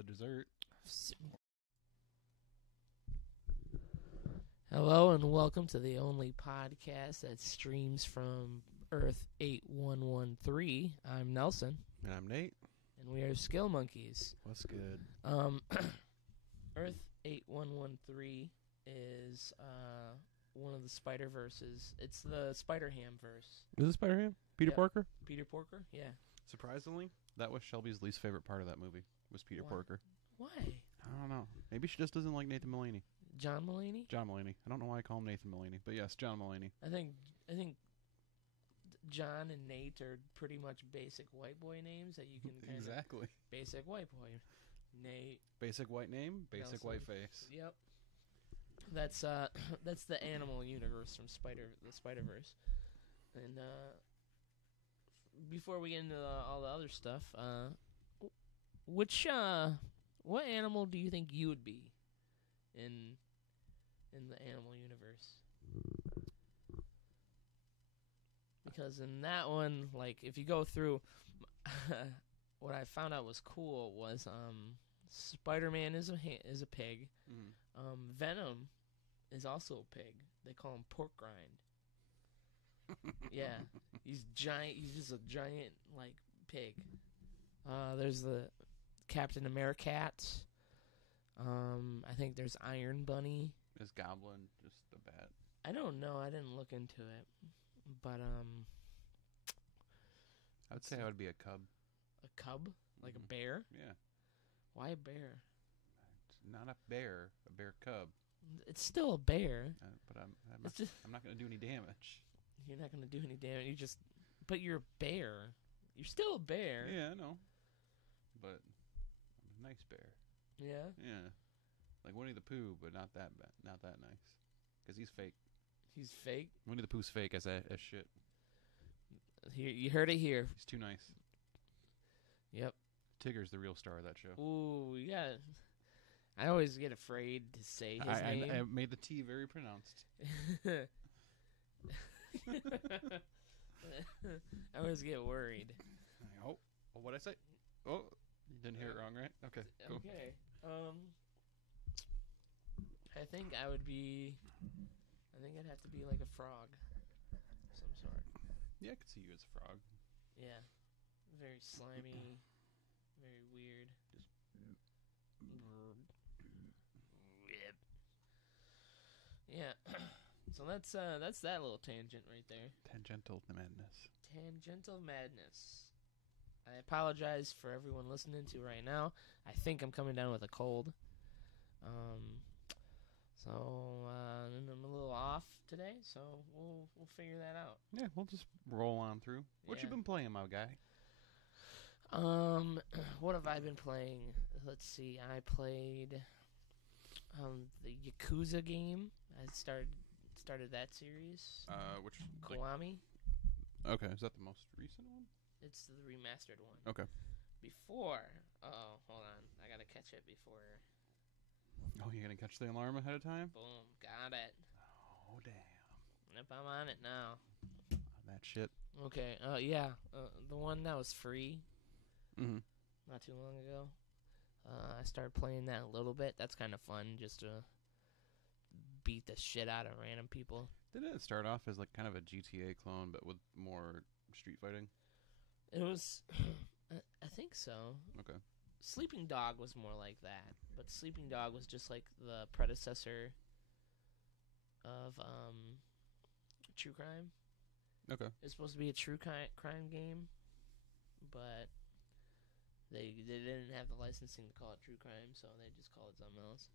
a dessert. Hello and welcome to the only podcast that streams from Earth 8113. I'm Nelson. And I'm Nate. And we are Skill Monkeys. What's good? Earth 8113 is one of the Spider-Verses. It's the Spider-Ham verse. Is it Spider-Ham? Peter Porker? Peter Porker? Yeah. Surprisingly, that was Shelby's least favorite part of that movie, was Peter Porker. Why? I don't know. Maybe she just doesn't like Nathan Mulaney. John Mulaney? John Mulaney. I don't know why I call him Nathan Mulaney, but yes, John Mulaney. I think John and Nate are pretty much basic white boy names that you can kind Exactly. Basic white boy. Nate. Basic white name, basic Nelson. white face. Yep. That's the animal universe from the Spider-Verse. And before we get into all the other stuff, what animal do you think you would be in the animal universe? Because in that one, like, if you go through, what I found out was cool was Spider-Man is a pig. Mm-hmm. Venom is also a pig. They call him pork rind. Yeah, he's giant. He's just a giant like pig. There's the Captain Americat. I think there's Iron Bunny. Is Goblin just a bat? I don't know. I didn't look into it, but I would say I would be a cub. A cub, like a bear. Yeah. Why a bear? It's not a bear cub. It's still a bear. But I'm not going to do any damage. You're not going to do any damage. But you're a bear. You're still a bear. Yeah, I know. But I'm a nice bear. Yeah. Yeah. Like Winnie the Pooh, but not that bad, not that nice. Because he's fake. He's fake? Winnie the Pooh's fake as shit. Here, you heard it here. He's too nice. Yep. Tigger's the real star of that show. Ooh, yeah. I always get afraid to say his name. I made the T very pronounced. I always get worried. Oh, what'd I say? Oh, you didn't hear it wrong, right? Okay, cool. Okay. I think I'd have to be like a frog of some sort. Yeah, I could see you as a frog. Yeah. Very slimy, very weird. Just yeah. So that's that little tangent right there. Tangential madness. Tangential madness. I apologize for everyone listening to right now. I think I'm coming down with a cold. So I'm a little off today, so we'll figure that out. Yeah, we'll just roll on through. What you been playing, my guy? What have I been playing? Let's see. I played the Yakuza game. I started that series. Which Kiwami. Okay, is that the most recent one? It's the remastered one. Okay. Hold on. I gotta catch it before. Oh, you're gonna catch the alarm ahead of time? Boom, got it. Oh, damn. Yep, I'm on it now. That shit. Okay, yeah. The one that was free. Mm-hmm. Not too long ago. I started playing that a little bit. That's kind of fun, just to beat the shit out of random people. Didn't it start off as like kind of a GTA clone, but with more street fighting? It was, I think so. Okay. Sleeping Dog was more like that, but Sleeping Dog was just like the predecessor of True Crime. Okay. It's supposed to be a true crime game, but they didn't have the licensing to call it True Crime, so they just call it something else.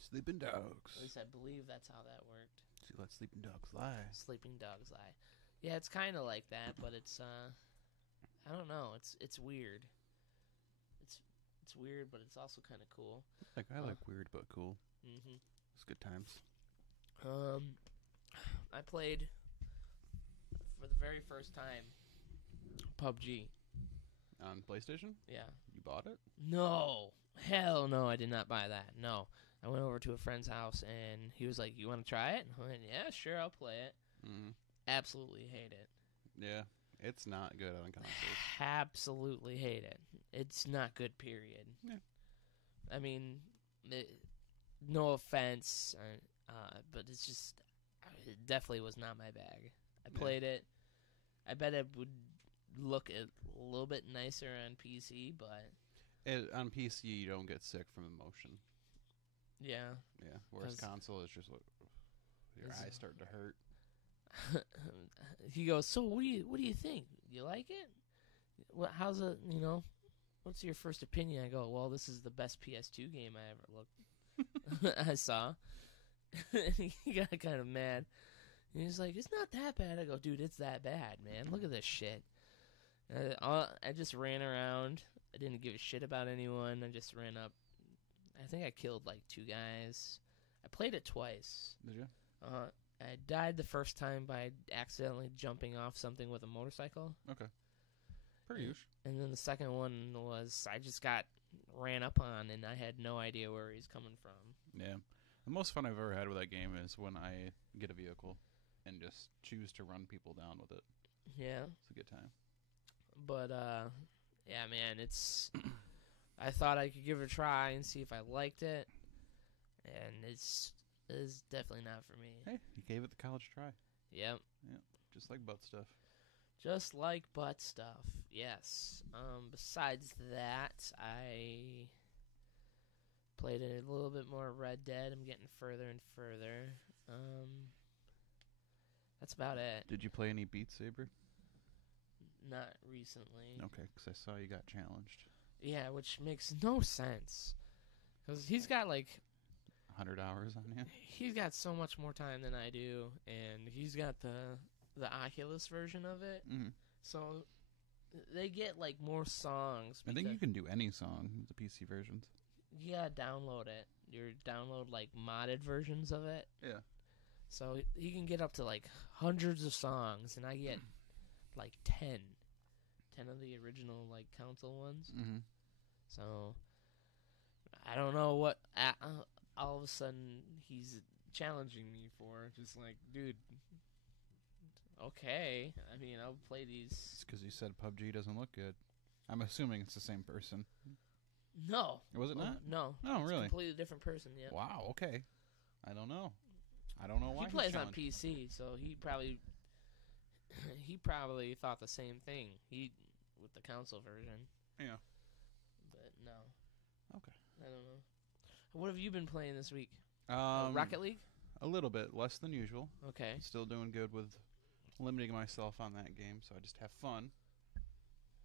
Sleeping Dogs. At least I believe that's how that worked. See, let Sleeping Dogs lie. Sleeping Dogs lie. Yeah, it's kind of like that, but it's I don't know. It's weird. It's weird, but it's also kind of cool. I like weird but cool. Mhm. It's good times. I played for the very first time PUBG. On PlayStation? Yeah. You bought it? No. Hell no, I did not buy that. No. I went over to a friend's house, and he was like, you want to try it? I went, yeah, sure, I'll play it. Mm-hmm. Absolutely hate it. Yeah. It's not good on consoles. Absolutely hate it. It's not good, period. Yeah. I mean, no offense, but it's just it definitely was not my bag. I played it. I bet it would look a little bit nicer on PC, but On PC, you don't get sick from the motion. Yeah. Yeah. Whereas console is just your eyes start to hurt. He goes, so what do you think? You like it? How's it? What's your first opinion? I go, well, this is the best PS2 game I ever looked. I saw. He got kind of mad. And he's like, it's not that bad. I go, dude, it's that bad, man. Look at this shit. I just ran around. I didn't give a shit about anyone. I just ran up. I think I killed like 2 guys. I played it twice. Did you? I died the first time by accidentally jumping off something with a motorcycle. Okay. Pretty huge. And then the second one was I just got ran up on, and I had no idea where he's coming from. Yeah. The most fun I've ever had with that game is when I get a vehicle and just choose to run people down with it. Yeah. It's a good time. But, yeah, man, it's... I thought I could give it a try and see if I liked it, and it's definitely not for me. Hey, you gave it the college try. Yep. Yeah, just like butt stuff. Just like butt stuff, yes. Besides that, I played a little bit more Red Dead. I'm getting further and further. That's about it. Did you play any Beat Saber? Not recently. Okay, because I saw you got challenged. Yeah, which makes no sense. Because he's got like 100 hours on you. He's got so much more time than I do, and he's got the Oculus version of it. Mm-hmm. So they get like more songs. I think you can do any song, the PC versions. You gotta download it. You download like modded versions of it. Yeah. So he can get up to like hundreds of songs, and I get like 10 of the original like console ones. Mm-hmm. So I don't know what all of a sudden he's challenging me for. Just like, dude, okay. I mean, I'll play these. It's because you said PUBG doesn't look good. I'm assuming it's the same person. No. Was it not? No. Oh, really? It's a completely different person, yeah. Wow, okay. I don't know why he plays on PC, so he probably thought the same thing. With the console version. Yeah. But no. Okay. I don't know. What have you been playing this week? Rocket League? A little bit, less than usual. Okay. Still doing good with limiting myself on that game, so I just have fun.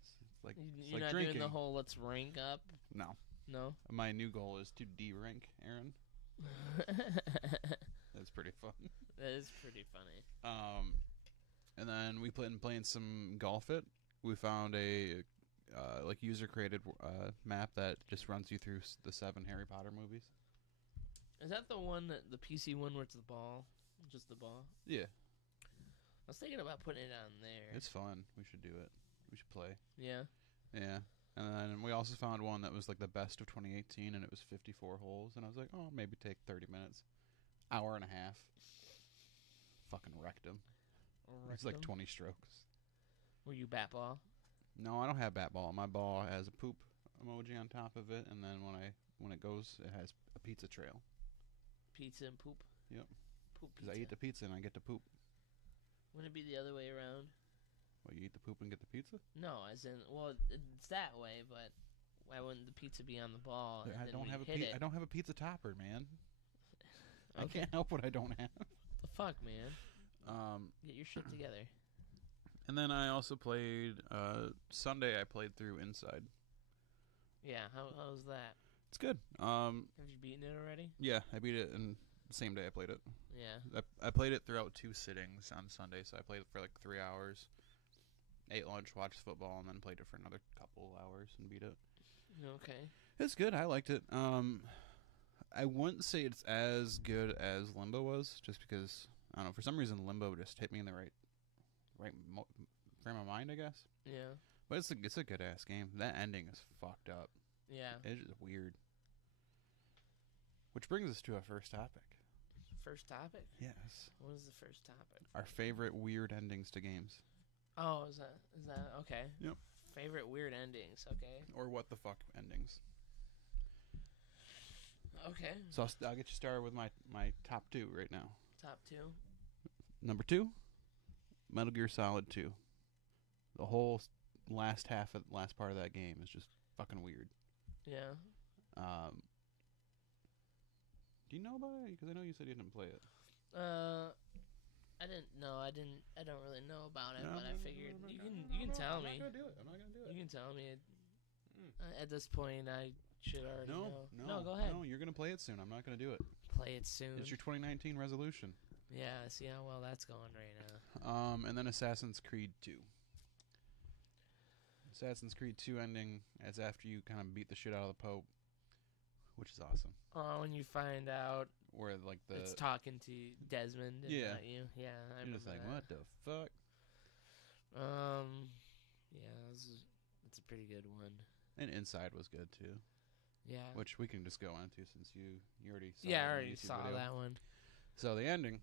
It's like You're like not drinking. doing the whole let's rank up? No. No? My new goal is to de-rank Aaron. That's pretty fun. That is pretty funny. And then we playing some Golf It. We found a user-created map that just runs you through the 7 Harry Potter movies. Is that the one the PC one where it's the ball? Just the ball? Yeah. I was thinking about putting it on there. It's fun. We should do it. We should play. Yeah. Yeah. And then we also found one that was like the best of 2018, and it was 54 holes. And I was like, oh, maybe take 30 minutes. Hour and a half. Fucking wrecked him. It's like 20 strokes. Were you bat ball? No, I don't have bat ball. My ball has a poop emoji on top of it, and then when it goes, it has a pizza trail. Pizza and poop? Yep. Poop Because pizza. I eat the pizza and I get to poop. Wouldn't it be the other way around? Well, you eat the poop and get the pizza? No, as in, well, it's that way, but why wouldn't the pizza be on the ball? I don't have I don't have a pizza topper, man. Okay. I can't help what I don't have. The fuck, man. Get your shit together. And then I also played Sunday. I played through Inside. Yeah, how's that? It's good. Have you beaten it already? Yeah, I beat it in the same day I played it. Yeah. I played it throughout 2 sittings on Sunday, so I played it for like 3 hours. Ate lunch, watched football, and then played it for another couple hours and beat it. Okay. It's good. I liked it. I wouldn't say it's as good as Limbo was, just because I don't know. For some reason, Limbo just hit me in the right frame of mind, I guess. Yeah. But it's a good ass game. That ending is fucked up. Yeah. It's just weird. Which brings us to our first topic. First topic? Yes. What is the first topic? Our favorite weird endings to games. Oh, is that okay? Yep. Favorite weird endings, okay. Or what the fuck endings. Okay. So I'll get you started with my top 2 right now. Top 2. Number 2, Metal Gear Solid 2. The whole last part of that game is just fucking weird. Yeah. Do you know about it? Because I know you said you didn't play it. I didn't know. I don't really know about it, but I figured you can tell me. I'm not gonna do it. You can tell me. At this point, I should already know. No, go ahead. No, you're gonna play it soon. I'm not gonna do it. Play it soon. It's your 2019 resolution. Yeah, see how well that's going right now. And then Assassin's Creed 2. Assassin's Creed 2 ending as after you kind of beat the shit out of the Pope, which is awesome. Oh, when you find out where like it's talking to Desmond and not you. Yeah, you're just like, what the fuck? Yeah, it's a pretty good one. And Inside was good too. Yeah. Which we can just go into since you already saw. Yeah, I already saw that one. So the ending.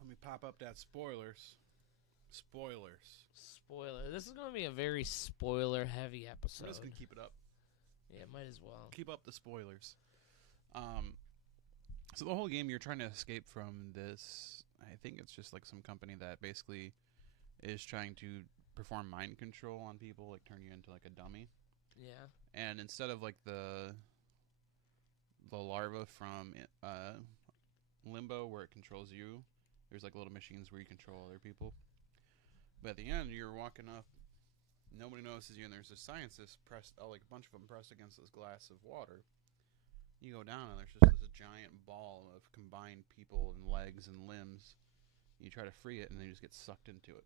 Let me pop up that spoilers. Spoiler. This is going to be a very spoiler-heavy episode. I'm just going to keep it up. Yeah, might as well. Keep up the spoilers. So the whole game, you're trying to escape from this. I think it's just like some company that basically is trying to perform mind control on people, like turn you into like a dummy. Yeah. And instead of like the larva from Limbo, where it controls you, there's like little machines where you control other people. But at the end, you're walking up, nobody notices you, and there's a scientist pressed, like a bunch of them pressed against this glass of water. You go down, and there's just this giant ball of combined people and legs and limbs. You try to free it, and then you just get sucked into it.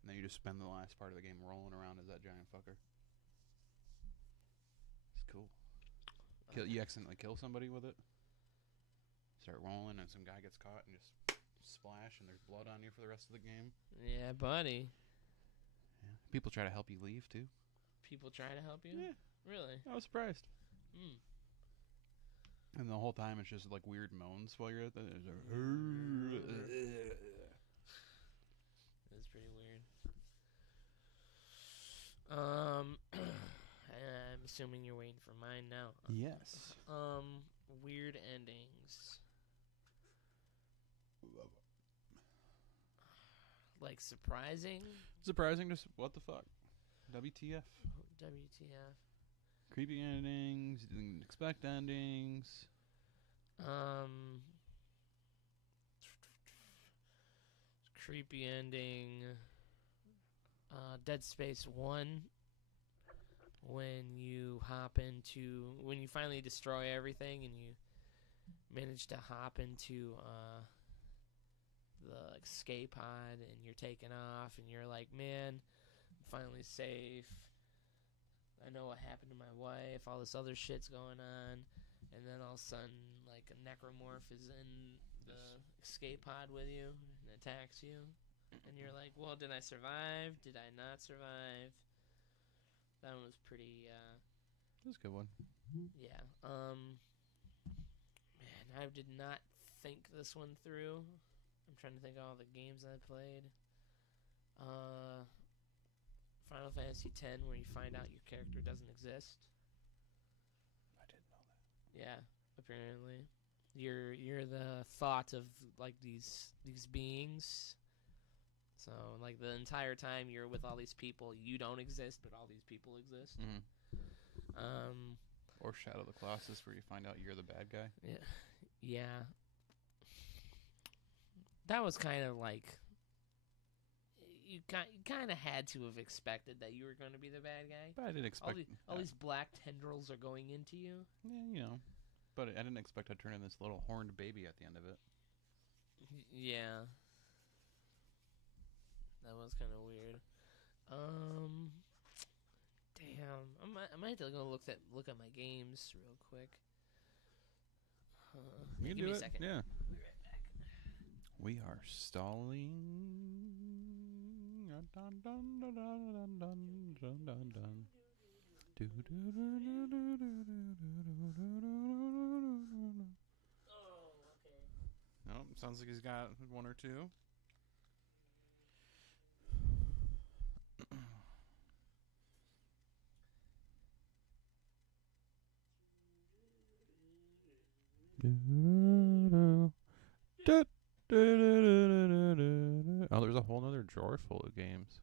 And then you just spend the last part of the game rolling around as that giant fucker. It's cool. You accidentally kill somebody with it. Start rolling, and some guy gets caught, and just splash, and there's blood on you for the rest of the game. Yeah, buddy. Yeah. People try to help you leave, too. People try to help you? Yeah. Really? I was surprised. And the whole time, it's just like weird moans while you're at the... It's pretty weird. I'm assuming you're waiting for mine now. Yes. Weird endings. Like surprising? Surprising, just what the fuck? WTF. WTF. Creepy endings, didn't expect endings. Creepy ending. Dead Space 1. When you finally destroy everything and you manage to hop into the escape pod and you're taking off and you're like, man, I'm finally safe. I know what happened to my wife. All this other shit's going on. And then all of a sudden, like, a necromorph is in the escape pod with you and attacks you. And you're like, well, did I survive? Did I not survive? That one was pretty, That was a good one. yeah. Man, I did not think this one through. I'm trying to think of all the games I played. Final Fantasy X, where you find out your character doesn't exist. I didn't know that. Yeah, apparently. You're the thought of like these beings. So like the entire time you're with all these people, you don't exist, but all these people exist. Mm-hmm. Or Shadow of the Colossus, where you find out you're the bad guy. Yeah. That was kind of like you kind of had to have expected that you were going to be the bad guy. But I didn't expect all these black tendrils are going into you. Yeah, you know. But I didn't expect to turn in this little horned baby at the end of it. Yeah. That was kind of weird. Damn. I might have to go look at my games real quick. You give do me it. a second. Yeah. I'll be right back. We are stalling. Dun, dun, dun, dun, dun, dun, dun, dun, dun. Oh, okay. Nope, sounds like he's got one or two. Oh, there's a whole other drawer full of games.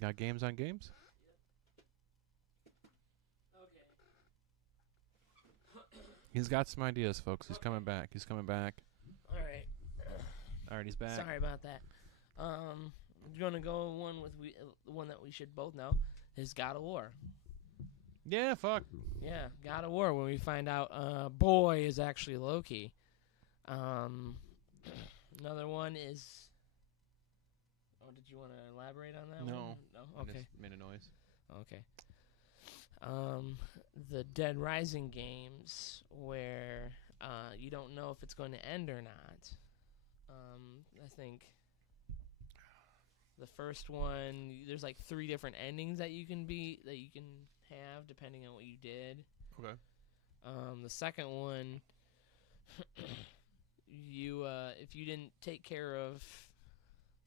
Got games on games? He's got some ideas, folks. He's coming back. He's coming back. All right. All right, he's back. Sorry about that. I'm gonna go one with one that we should both know is God of War. Yeah, fuck. Yeah, God of War. When we find out, boy is actually Loki. Another one is. Oh, did you want to elaborate on that? No. No. Okay. I just made a noise. Okay. The Dead Rising games where you don't know if it's going to end or not. I think the first one, there's like 3 different endings that you can have depending on what you did. Okay. The second one, if you didn't take care of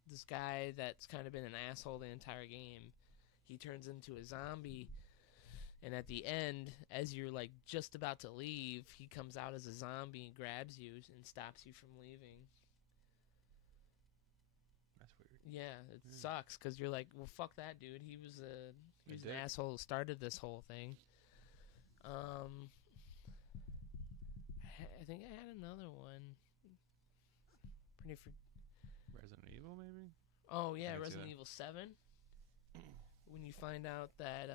this guy that's kind of been an asshole the entire game, he turns into a zombie. And at the end, as you're like just about to leave, he comes out as a zombie and grabs you and stops you from leaving. That's weird. Yeah, it sucks because you're like, well, fuck that dude. He was an asshole who started this whole thing. I think I had another one. Resident Evil, maybe? Oh yeah, Resident Evil 7. When you find out that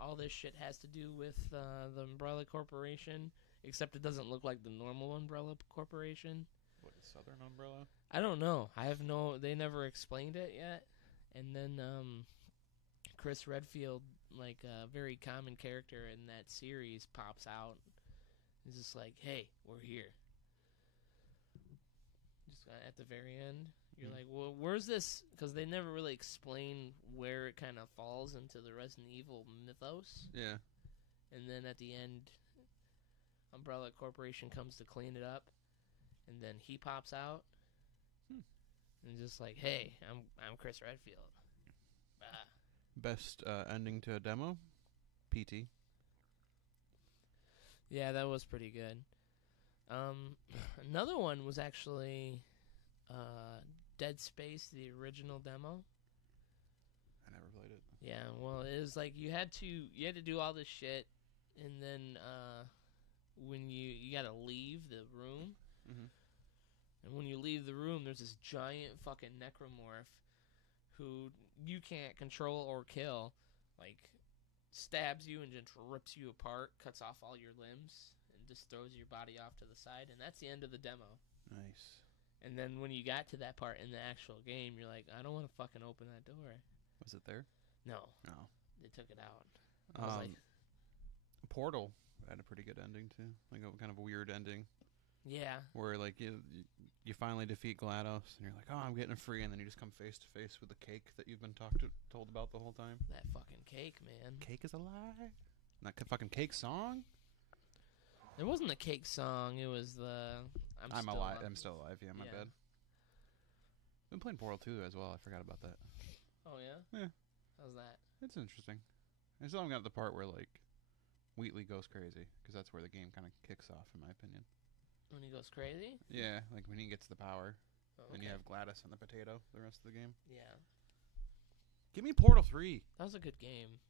all this shit has to do with the Umbrella Corporation, except it doesn't look like the normal Umbrella Corporation. What, the Southern Umbrella? I don't know. They never explained it yet. And then Chris Redfield, like a very common character in that series, pops out. He's just like, hey, we're here. Just at the very end. You're like, well, where's this? Because they never really explain where it kind of falls into the Resident Evil mythos. Yeah. And then at the end, Umbrella Corporation comes to clean it up, and then he pops out, and just like, hey, I'm Chris Redfield. Best ending to a demo? PT. Yeah, that was pretty good. Another one was actually Dead Space, the original demo. I never played it. Yeah, well, it was like you had to do all this shit, and then when you got to leave the room, and when you leave the room, there's this giant fucking necromorph who you can't control or kill, like stabs you and just rips you apart, cuts off all your limbs, and just throws your body off to the side, and that's the end of the demo. Nice. And then when you got to that part in the actual game, you're like, I don't want to fucking open that door. Was it there? No. No. They took it out. I was like, Portal had a pretty good ending too, like a kind of a weird ending. Yeah. Where like you finally defeat GLaDOS, and you're like, oh, I'm getting free, and then you just come face to face with the cake that you've been told about the whole time. That fucking cake, man. Cake is alive. That fucking cake song. It wasn't the cake song. It was the I'm alive. I'm still alive. Yeah, my bad. Been playing Portal 2 as well. I forgot about that. Oh yeah. Yeah. How's that? It's interesting. I still haven't got to the part where like Wheatley goes crazy, because that's where the game kind of kicks off, in my opinion. When he goes crazy? Yeah, like when he gets the power, and you okay. have GLaDOS and the potato the rest of the game. Yeah. Give me Portal 3. That was a good game.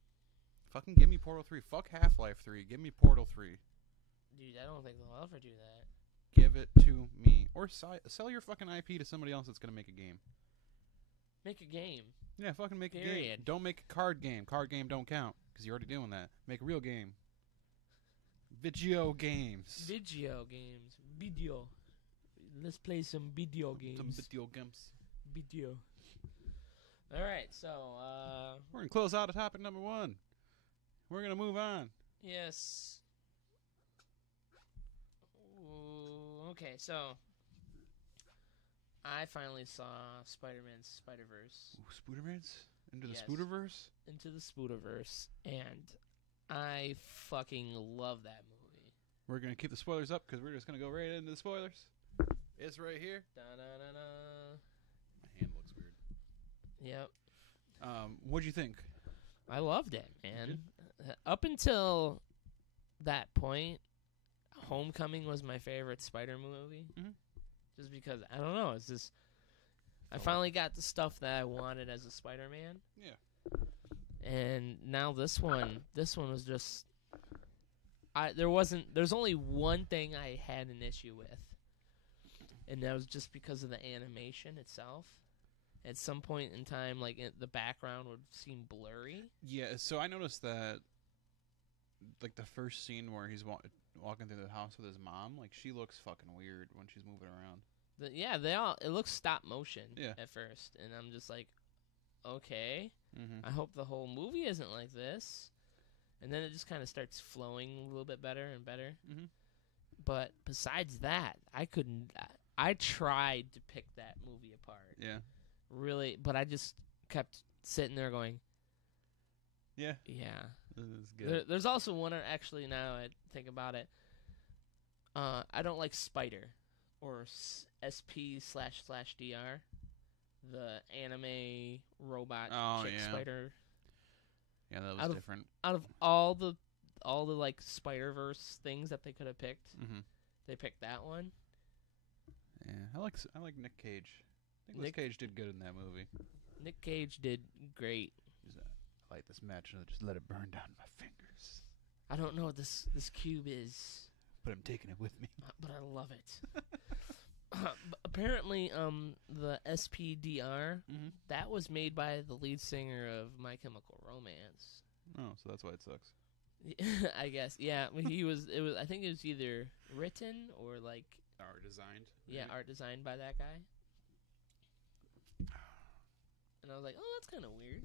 Fucking give me Portal 3. Fuck Half-Life 3. Give me Portal 3. Dude, I don't think they'll ever do that. Give it to me. Or sell your fucking IP to somebody else that's going to make a game. Make a game. Yeah, fucking make a game. Period. Don't make a card game. Card game don't count, because you're already doing that. Make a real game. Video games. Video games. Video. Let's play some video games. Some video games. Video. Alright, so, we're going to close out at topic number 1. We're going to move on. Yes. Ooh, okay, so I finally saw Spider-Man's Spider-Verse. Spoodermans? Into the Yes. Spooderverse? Into the Spooderverse, and I fucking love that movie. We're going to keep the spoilers up, because we're just going to go right into the spoilers. It's right here. Da-da-da-da. My hand looks weird. Yep. What'd you think? I loved it, man. Up until that point, Homecoming was my favorite Spider movie. Mhm. Just because, I don't know, it's just, I Felt finally got the stuff that I wanted as a Spider-Man. Yeah. And now this one was just, there's only one thing I had an issue with. And that was just because of the animation itself. At some point in time, like, the background would seem blurry. Yeah, so I noticed that, like, the first scene where he's walking through the house with his mom, like, she looks fucking weird when she's moving around. It looks stop motion Yeah. at first. And I'm just like, okay, Mm-hmm. I hope the whole movie isn't like this. And then it just kind of starts flowing a little bit better and better. Mm-hmm. But besides that, I tried to pick that movie apart. Yeah. Really, but I just kept sitting there going, Yeah. yeah. This is good. There's also one, actually, now I think about it. I don't like Spider, or SP//DR, the anime robot chick yeah. spider. Yeah, that was different. Out of all the like Spider-Verse things that they could have picked, Mm-hmm. they picked that one. Yeah, I like Nick Cage. I think Nick Cage did good in that movie. Nick Cage did great. I light this match and I just let it burn down my fingers. I don't know what this cube is, But I'm taking it with me. but I love it. Apparently, the SPDR, Mm-hmm. that was made by the lead singer of My Chemical Romance. Oh, so that's why it sucks. I guess, yeah. I think it was either written or like, Art designed. yeah, maybe? art designed by that guy. And I was like, oh, that's kind of weird.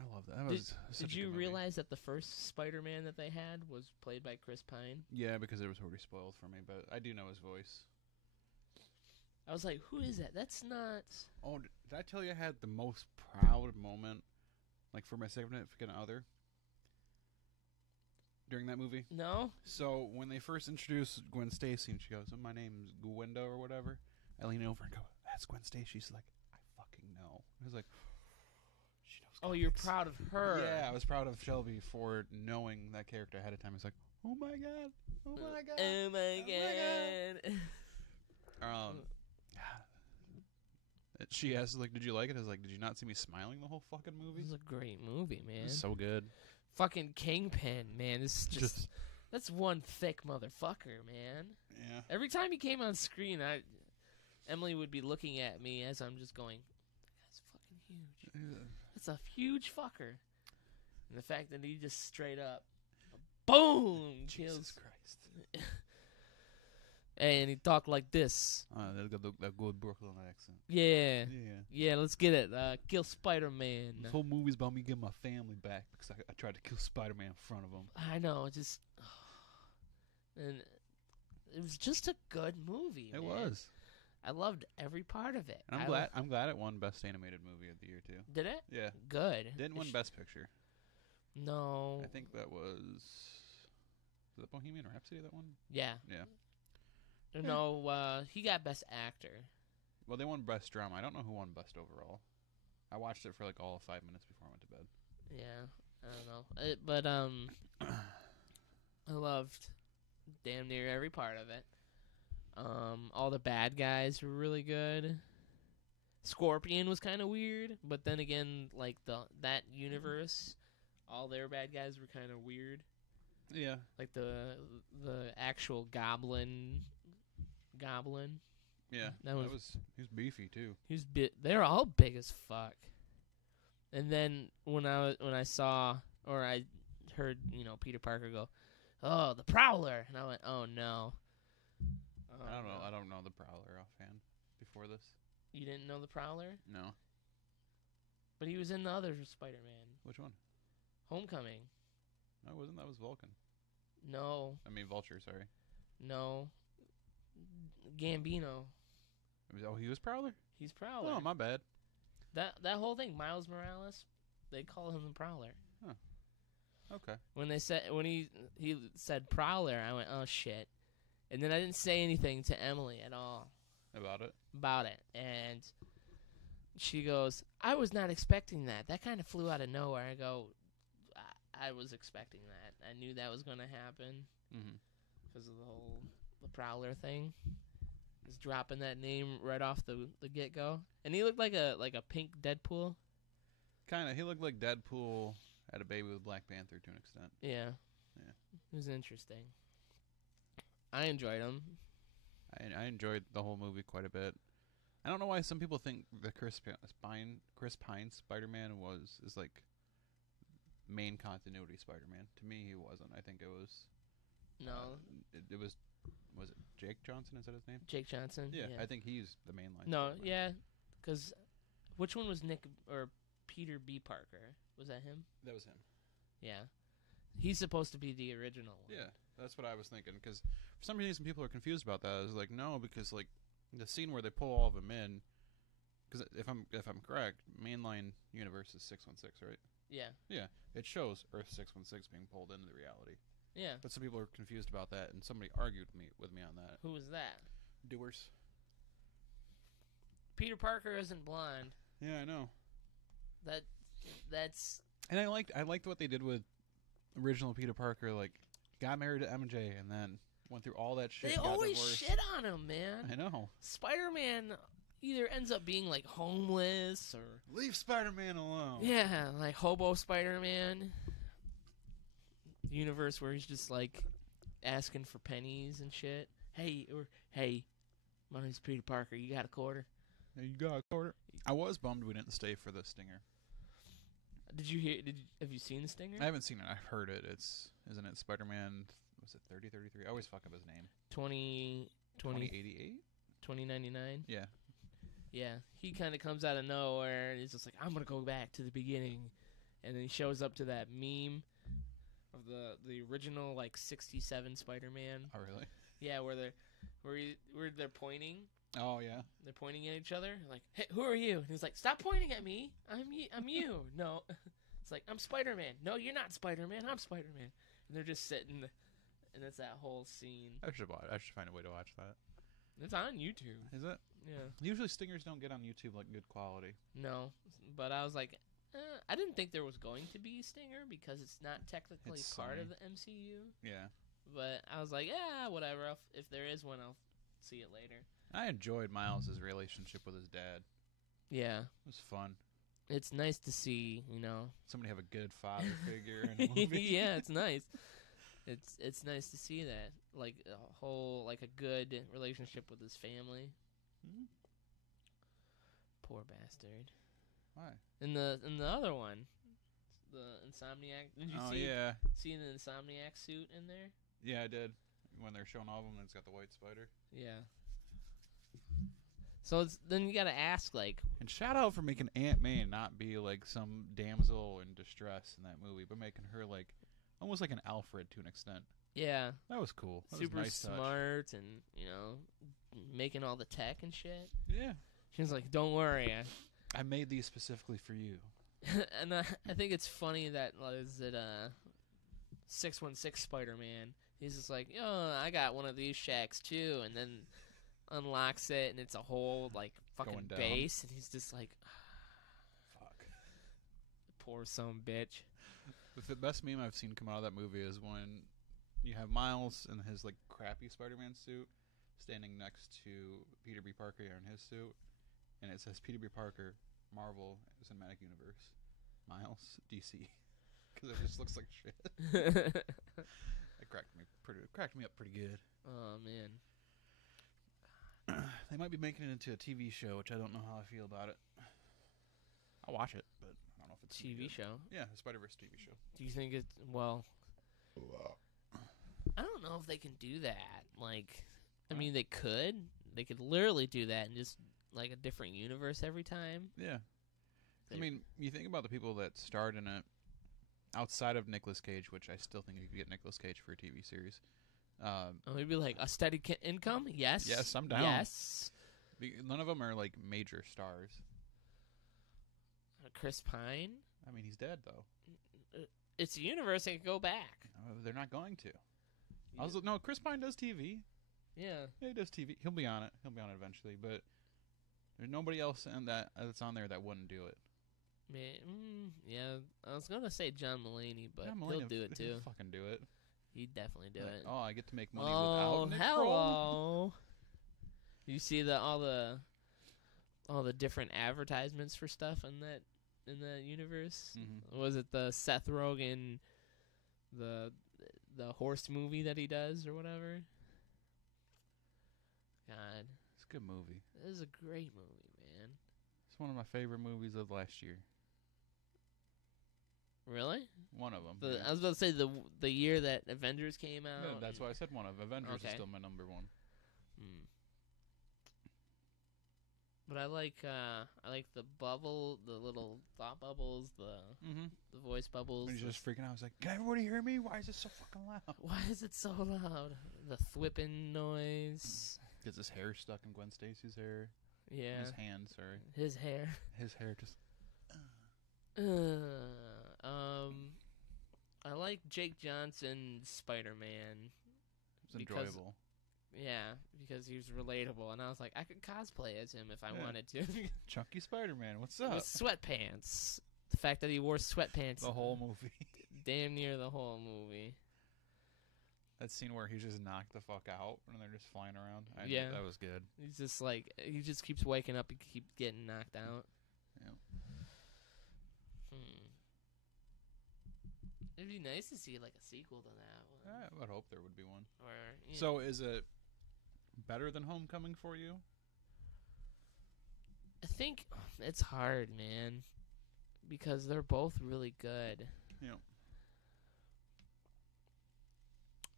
I love that. That was such Did a you good movie. realize that the first Spider-Man that they had was played by Chris Pine? Yeah, because it was already spoiled for me, but I do know his voice. I was like, who is that? That's not... Oh, did I tell you I had the most proud moment, like, for my significant other during that movie? No? So, when they first introduced Gwen Stacy, and she goes, oh, my name's Gwenda or whatever, I lean over and go, that's Gwen Stacy. She's like, I fucking know. I was like, she knows Oh, you're comics. proud of her. Yeah, I was proud of Shelby for knowing that character ahead of time. I was like, oh my god, oh my god, Oh my god. She asked, like, did you like it? I was like, did you not see me smiling the whole fucking This movie? is a great movie, It man. was so good. Fucking Kingpin, man. This is just... That's one thick motherfucker, man. Yeah. Every time he came on screen, Emily would be looking at me as I'm just going, that's fucking huge. That's a huge fucker. And the fact that he just straight up, boom, Jesus kills. Christ. And he talked like this. They got that good Brooklyn accent. Yeah. Yeah. Yeah, let's get it. Kill Spider-Man. This whole movie's about me getting my family back because I tried to kill Spider-Man in front of him. I know, just... And it was just a good movie, It man. was. I loved every part of it. And I'm glad it won Best Animated Movie of the Year, too. Did it? Yeah. Good. Didn't win Best Picture. No. I think that was it Bohemian Rhapsody that one? Yeah. Yeah. No, he got Best Actor. Well, they won Best Drama. I don't know who won Best Overall. I watched it for like all of 5 minutes before I went to bed. Yeah, I don't know. But I loved damn near every part of it. All the bad guys were really good. Scorpion was kind of weird, but then again, like that universe, all their bad guys were kind of weird. Yeah. Like the actual goblin. Yeah. That was he was beefy too. They're all big as fuck. And then when I saw or I heard, Peter Parker go, "Oh, the Prowler," and I went, "Oh no." I don't know the Prowler offhand before this. You didn't know the Prowler? No. But he was in the other Spider-Man. Which one? Homecoming. No, wasn't that was Vulcan. No. I mean Vulture, sorry. No. Gambino. He was Prowler? He's Prowler. Oh, my bad. That whole thing, Miles Morales, they call him the Prowler. Huh. Okay. When he said Prowler, I went, "Oh shit." And then I didn't say anything to Emily at all About it? and she goes, "I was not expecting that. That kind of flew out of nowhere." I go, I was expecting that. I knew that was gonna happen because of the Prowler thing. Just dropping that name right off the get go, and he looked like a pink Deadpool. Kind of. He looked like Deadpool had a baby with Black Panther to an extent. Yeah. It was interesting. I enjoyed him. I enjoyed the whole movie quite a bit. I don't know why some people think the Chris Pine Spider-Man is like main continuity Spider-Man. To me, he wasn't. I think it was. No. It was. Was it Jake Johnson? Is that his name? Jake Johnson. Yeah. I think he's the main line. No, Spider-Man. yeah, because which one was Nick or Peter B. Parker? Was that him? That was him. Yeah, he's supposed to be the original one. Yeah, that's what I was thinking. Because for some reason, people are confused about that. I was like, no, because like the scene where they pull all of them in. Because if I'm correct, mainline universe is 616, right? Yeah. Yeah, it shows Earth 616 being pulled into reality. Yeah. But some people are confused about that, and somebody argued with me on that. Who was that? Doers. Peter Parker isn't blonde. Yeah, I know. That's. And I liked what they did with original Peter Parker. Like, got married to MJ, and then went through all that shit. They got always divorced. shit on him, man. I know. Spider-Man either ends up being like homeless or leave Spider-Man alone. Yeah, like hobo Spider-Man. Universe where he's just like asking for pennies and shit. Hey, my name's Peter Parker. You got a quarter? Hey, you got a quarter? I was bummed we didn't stay for the Stinger. Have you seen the Stinger? I haven't seen it. I've heard it. Isn't it Spider-Man? Was it 3033? I always fuck up his name. 2088? 2099? Yeah. Yeah. He kind of comes out of nowhere and he's just like, I'm gonna go back to the beginning, and then he shows up to that meme of the original like 67 Spider-Man. Oh really? Yeah, where they're pointing. Oh yeah. They're pointing at each other like, "Hey, who are you?" And he's like, "Stop pointing at me. I'm you." No. It's like, "I'm Spider-Man." "No, you're not Spider-Man. I'm Spider-Man." And they're just sitting, and it's that whole scene. I should find a way to watch that. It's on YouTube. Is it? Yeah. Usually Stingers don't get on YouTube like good quality. No, but I was like, I didn't think there was going to be Stinger because it's not technically part of the MCU. Yeah. But I was like, yeah, whatever. If there is one, I'll see it later. I enjoyed Miles' relationship with his dad. Yeah. It was fun. It's nice to see, somebody have a good father figure in a movie. Yeah, it's nice. It's nice to see that. Like a whole, like a good relationship with his family. Mm-hmm. Poor bastard. Why? In the other one, the Insomniac. Did you see the Insomniac suit in there? Yeah, I did. When they're showing all of them, and it's got the white spider. Yeah. So then you gotta ask, like... And shout out for making Aunt May not be, like, some damsel in distress in that movie, but making her, like, almost like an Alfred to an extent. Yeah. That was cool. That Super was nice smart touch. And, making all the tech and shit. Yeah. She was like, don't worry. I made these specifically for you. And I think it's funny that, 616 Spider-Man, he's just like, I got one of these shacks, too, and then... unlocks it, and it's a whole, like, fucking base, and he's just like, fuck. Poor son bitch. But the best meme I've seen come out of that movie is when you have Miles in his, like, crappy Spider-Man suit standing next to Peter B. Parker in his suit, and it says Peter B. Parker, Marvel Cinematic Universe, Miles, DC. Because it just looks like shit. It cracked me up pretty good. Oh, man. They might be making it into a TV show, which I don't know how I feel about it. I'll watch it, but I don't know if it's TV show. Yeah, the Spider-Verse TV show. Do you think it's I don't know if they can do that. Like, I mean, they could. They could literally do that and just like a different universe every time. Yeah. I mean, you think about the people that starred in it outside of Nicolas Cage, which I still think you could get Nicolas Cage for a TV series. Maybe like a steady income. Yes. Yes, I'm down. Yes. None of them are like major stars. Chris Pine. I mean, he's dead though. It's a universe that can go back. They're not going to. Yeah. No, Chris Pine does TV. Yeah. Yeah, he does TV. He'll be on it. He'll be on it eventually. But there's nobody else that's on there that wouldn't do it. Yeah, I was gonna say John Mulaney, but Yeah, he'll do it too. He'll fucking do it. He'd definitely do Like, it. oh, I get to make money Oh, without Nick hello! You see all the different advertisements for stuff in that universe? Mm-hmm. Was it the Seth Rogen, the horse movie that he does or whatever? God, It's a good movie. it is a great movie, man. It's one of my favorite movies of last year. Really? One of them. I was about to say the year that Avengers came out. Yeah, that's why I said one of Avengers is Okay. still my number one. But I like the bubble, the little thought bubbles, the voice bubbles. And he's just freaking out. I was like, can everybody hear me? Why is it so fucking loud? Why is it so loud? The thwipping noise. Gets his hair stuck in Gwen Stacy's hair. Yeah. His hand, sorry. His hair. His hair just... I like Jake Johnson's Spider-Man. It's enjoyable. Yeah, because he was relatable, and I was like, I could cosplay as him if I wanted to. Chunky Spider-Man, what's up? With sweatpants. The fact that he wore sweatpants. The whole movie. Damn near the whole movie. That scene where he just knocked the fuck out and they're just flying around. Yeah. That was good. He's just like, he just keeps waking up and keep getting knocked out. Yeah. It'd be nice to see like a sequel to that one. I would hope there would be one. Or So is it better than Homecoming for you? I think it's hard, man, because they're both really good. Yeah.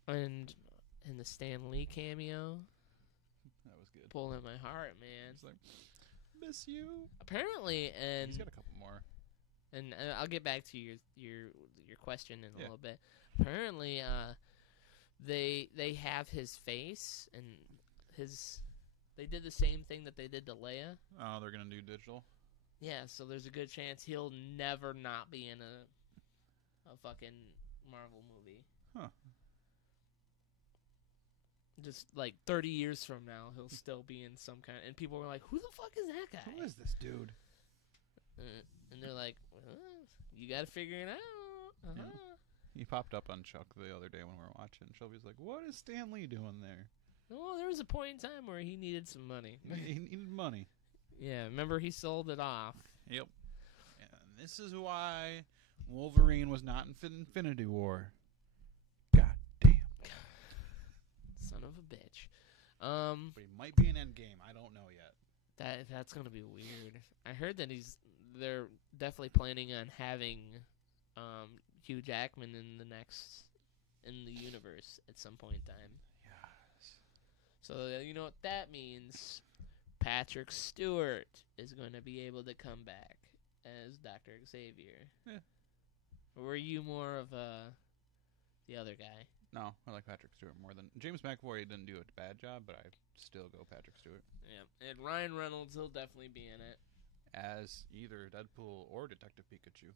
And the Stan Lee cameo, That was good. pulling at my heart, man. It's like, miss you. Apparently, and He's got a couple more. And I'll get back to your question in a little bit. Apparently, they have his face and his. They did the same thing that they did to Leia. Oh, they're gonna do digital. Yeah, so there's a good chance he'll never not be in a fucking Marvel movie. Huh. Just like 30 years from now, he'll still be in some kind. And people were like, "Who the fuck is that guy?" Who is this dude? And they're like, well, "You got to figure it out." Uh-huh. Yeah. He popped up on Chuck the other day when we were watching. Shelby's like, "What is Stan Lee doing there?" Well, there was a point in time where he needed some money. He needed money. Yeah, remember he sold it off. Yep. And this is why Wolverine was not in Infinity War. God damn. Son of a bitch. But he might be in Endgame. I don't know yet. That's gonna be weird. I heard that they're definitely planning on having Hugh Jackman in the universe at some point in time. Yes. So you know what that means? Patrick Stewart is going to be able to come back as Dr. Xavier. Yeah. Or were you more of the other guy? No, I like Patrick Stewart more than James McAvoy. Didn't do a bad job, but I still go Patrick Stewart. Yeah, and Ryan Reynolds, he'll definitely be in it. As either Deadpool or Detective Pikachu.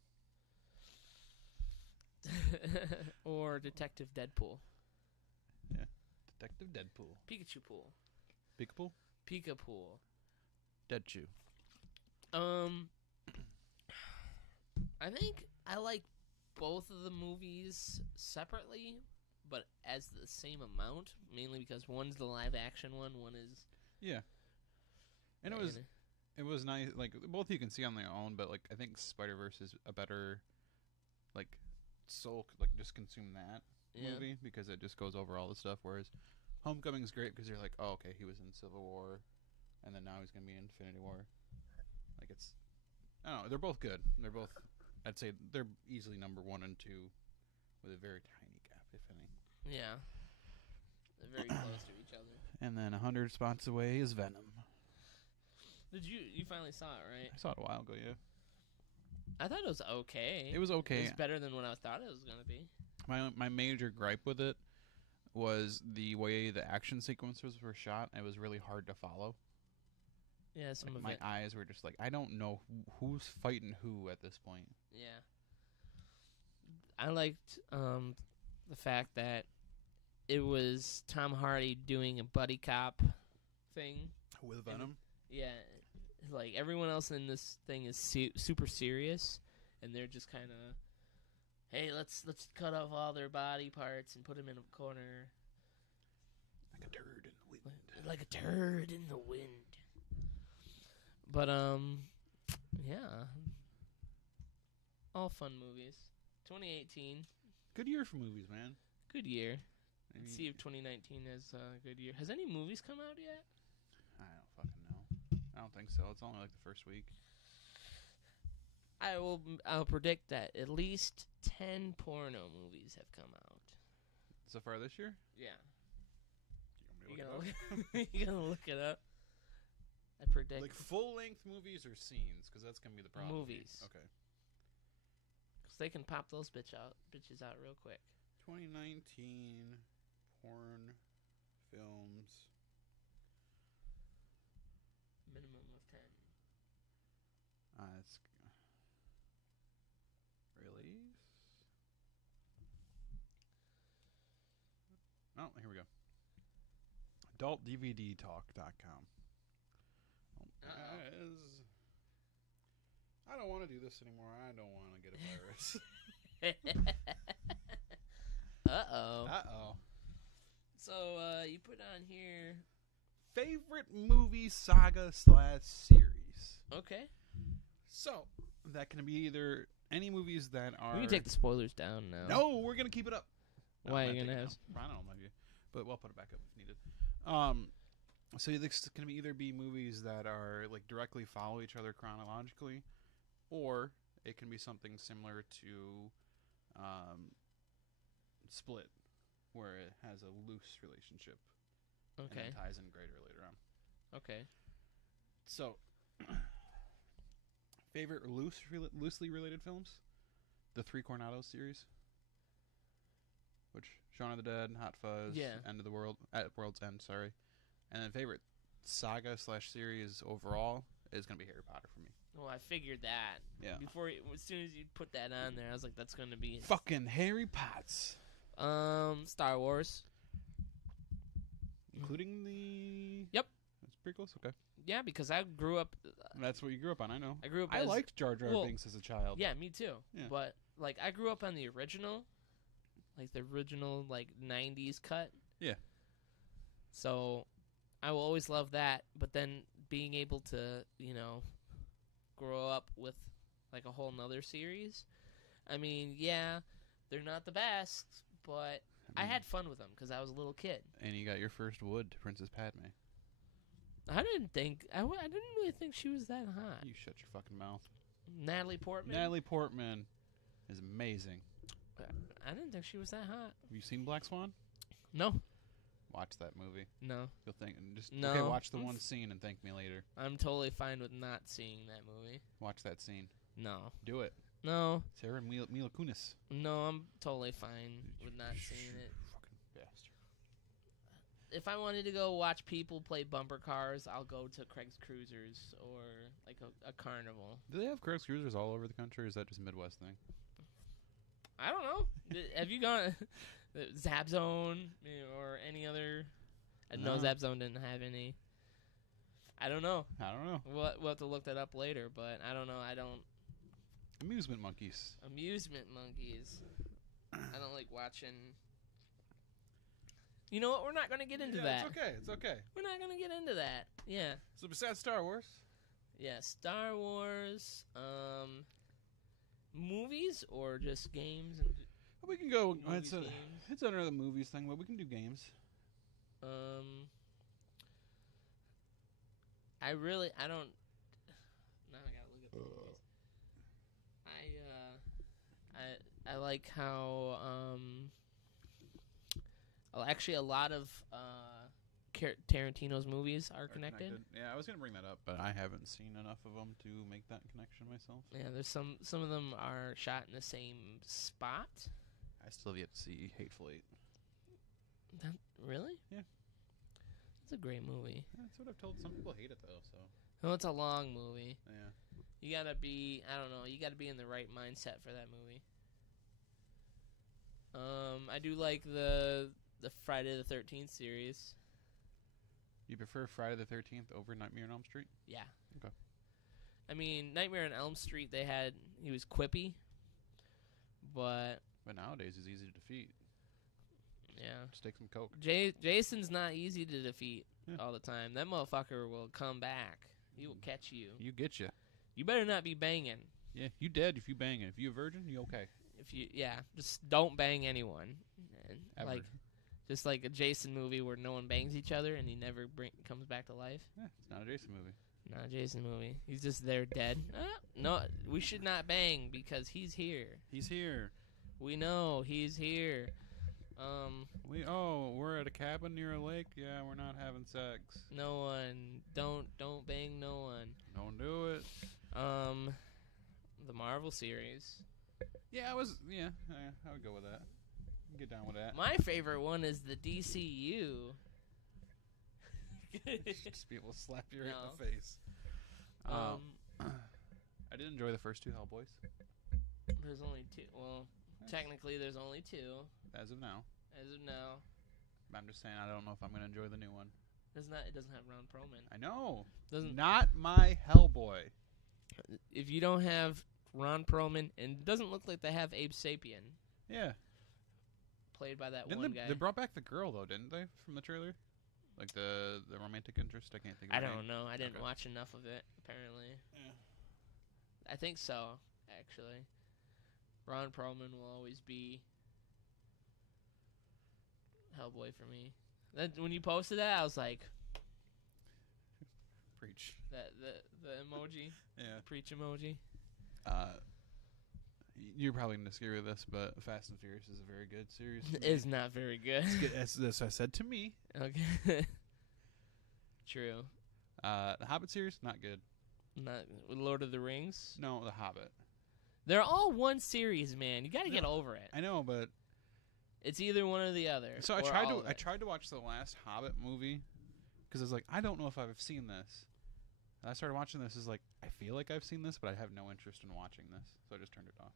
Or Detective Deadpool. Yeah. Detective Deadpool. Pikachu Pool. Pikapool? Pika Pool. Deadchew. I think I like both of the movies separately, but as the same amount, mainly because one's the live action one is... Yeah. And it was nice, like, both you can see on their own, but, like, I think Spider-Verse is a better, like, just consume that movie, because it just goes over all the stuff, whereas Homecoming's great, because you're like, oh, okay, he was in Civil War, and then now he's going to be in Infinity War. Like, it's, I don't know, they're both good. They're both, I'd say, they're easily number 1 and 2, with a very tiny gap, if any. Yeah. They're very close to each other. And then 100 spots away is Venom. You finally saw it, right? I saw it a while ago, yeah. I thought it was okay. It was okay. It was better than what I thought it was going to be. My major gripe with it was the way the action sequences were shot. It was really hard to follow. Yeah, some of my it. eyes were just like, I don't know who's fighting who at this point. Yeah. I liked the fact that it was Tom Hardy doing a buddy cop thing. With Venom? Yeah. like everyone else in this thing is super serious, and they're just kind of, hey, let's cut off all their body parts and put them in a corner. Like a turd in the wind. Like a turd in the wind. But, yeah. All fun movies. 2018. Good year for movies, man. Good year. Let's see if 2019 is a good year. Has any movies come out yet? I don't fucking know. I don't think so. It's only like the first week. I'll predict that at least 10 porno movies have come out. So far this year? Yeah. You gonna look it up? I predict like full-length movies or scenes, because that's gonna be the problem. Movies. Okay. Because they can pop those bitches out real quick. 2019 porn films. Minimum of 10. It's release. Oh, here we go. AdultDVDTalk.com. I don't want to do this anymore. I don't want to get a virus. Uh-oh. So, you put on here... Favorite movie saga / series. Okay. So, that can be either any movies that are... We can take the spoilers down now. No, we're going to keep it up. Why are you going to have... I don't know, maybe. But we'll put it back up if needed. So this can either be movies that are like directly follow each other chronologically, or it can be something similar to Split, where it has a loose relationship. Okay. And it ties in greater later on. Okay. So, favorite loosely related films? The Three Coronados series, which Shaun of the Dead, Hot Fuzz, End of the World, at World's End, sorry. And then favorite saga / series overall is going to be Harry Potter for me. Well, I figured that. Yeah. As soon as you put that on there, I was like, that's going to be... Fucking Harry Potts. Star Wars. Including the... Yep. That's prequels? Okay. Yeah, because I grew up... That's what you grew up on, I know. I liked Jar Jar Binks as a child. Yeah, me too. Yeah. But, like, I grew up on the original, like, 90s cut. Yeah. So, I will always love that, but then being able to, grow up with, like, a whole nother series, I mean, yeah, they're not the best, but I had fun with them because I was a little kid. And you got your first wood to Princess Padme. I didn't really think she was that hot. You shut your fucking mouth. Natalie Portman? Natalie Portman is amazing. I didn't think she was that hot. Have you seen Black Swan? No. Watch that movie. No. You'll think No. Okay, watch the one scene and thank me later. I'm totally fine with not seeing that movie. Watch that scene. No. Do it. No. Sarah and Mila Kunis. No, I'm totally fine with not seeing it. Fucking bastard. If I wanted to go watch people play bumper cars, I'll go to Craig's Cruisers or like a carnival. Do they have Craig's Cruisers all over the country, or is that just a Midwest thing? I don't know. Have you gone Zap Zone or any other? No, Zap Zone didn't have any. I don't know. We'll have to look that up later, but I don't know. Amusement monkeys. Amusement monkeys. I don't like watching. You know what? We're not going to get into that. It's okay. We're not going to get into that. Yeah. So besides Star Wars? Yeah, Star Wars. Movies or just games? And we can go. Movies, It's under the movies thing, but we can do games. I don't. Now I gotta look at the movies. I like how actually a lot of Tarantino's movies are connected. Yeah, I was gonna bring that up, but I haven't seen enough of them to make that connection myself. Yeah, there's some of them are shot in the same spot. I still have yet to see Hateful Eight. Really? Yeah. It's a great movie. Yeah, that's what I've told. Some people hate it though. So. Well, it's a long movie. Yeah. You gotta be. I don't know. You gotta be in the right mindset for that movie. I do like the Friday the 13th series. You prefer Friday the 13th over Nightmare on Elm Street? Yeah. Okay. I mean, Nightmare on Elm Street, he was quippy, but nowadays he's easy to defeat. yeah. Just take some coke. Jason's not easy to defeat all the time. That motherfucker will come back. He will catch you. You get you. You better not be banging. Yeah, you dead if you bang it. If you a virgin, you okay. Just don't bang anyone. And Ever. Just like a Jason movie where no one bangs each other and he never comes back to life. Yeah, it's not a Jason movie. Not a Jason movie. He's just there dead. No, we should not bang because he's here. He's here. We know he's here. We're at a cabin near a lake. Yeah, we're not having sex. No one. Don't bang no one. Don't do it. The Marvel series. Yeah, I would go with that. Get down with that. My favorite one is the DCU. Just be able to slap you right No. in the face. I did enjoy the first two Hellboys. There's only two. Well, technically there's only two. As of now. I'm just saying I don't know if I'm going to enjoy the new one. It doesn't have Ron Perlman. I know. Doesn't. Not my Hellboy. If you don't have Ron Perlman, and it doesn't look like they have Abe Sapien. Yeah. Played by that Didn't one guy. They brought back the girl, though, didn't they, from the trailer? Like the romantic interest? I can't think of I her don't name. know. I didn't watch enough of it, apparently. Yeah. I think so, actually. Ron Perlman will always be Hellboy for me. When you posted that, I was like... Preach. The emoji. Yeah. Preach emoji. You're probably going to disagree with this, but Fast and Furious is a very good series. It's not very good. It's good. That's what I said to me. Okay. True. The Hobbit series, not good. Not Lord of the Rings. No, The Hobbit. They're all one series, man. You got to get over it. I know, but it's either one or the other. so I tried to watch the last Hobbit movie because I was like, I don't know if I've seen this. And I started watching this. Is like, I feel like I've seen this, but I have no interest in watching this, so I just turned it off.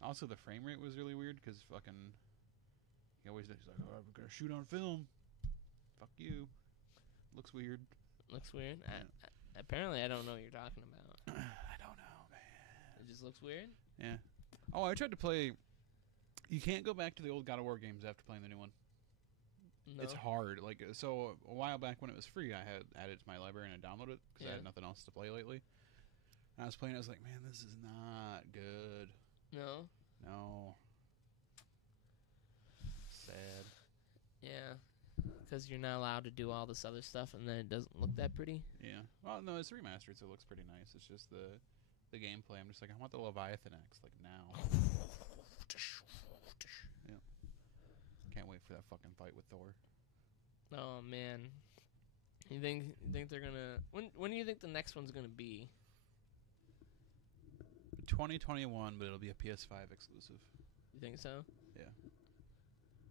Also, the frame rate was really weird because fucking he's like, oh, I'm gonna shoot on film. Fuck you. Looks weird. Looks weird. Yeah. Apparently, I don't know what you're talking about. I don't know, man. It just looks weird. Yeah. Oh, I tried to play. You can't go back to the old God of War games after playing the new one. No. It's hard. Like, so a while back when it was free, I had added it to my library and I downloaded it because I had nothing else to play lately. And I was playing. I was like, man, this is not good. No. Sad. Yeah. Because you're not allowed to do all this other stuff, and then it doesn't look that pretty. Yeah. Well, no, it's remastered, so it looks pretty nice. It's just the gameplay. I'm just like, I want the Leviathan X, like, now. Yeah. Can't wait for that fucking fight with Thor. Oh man. You think they're gonna? When do you think the next one's gonna be? 2021, but it'll be a PS5 exclusive. You think so? Yeah.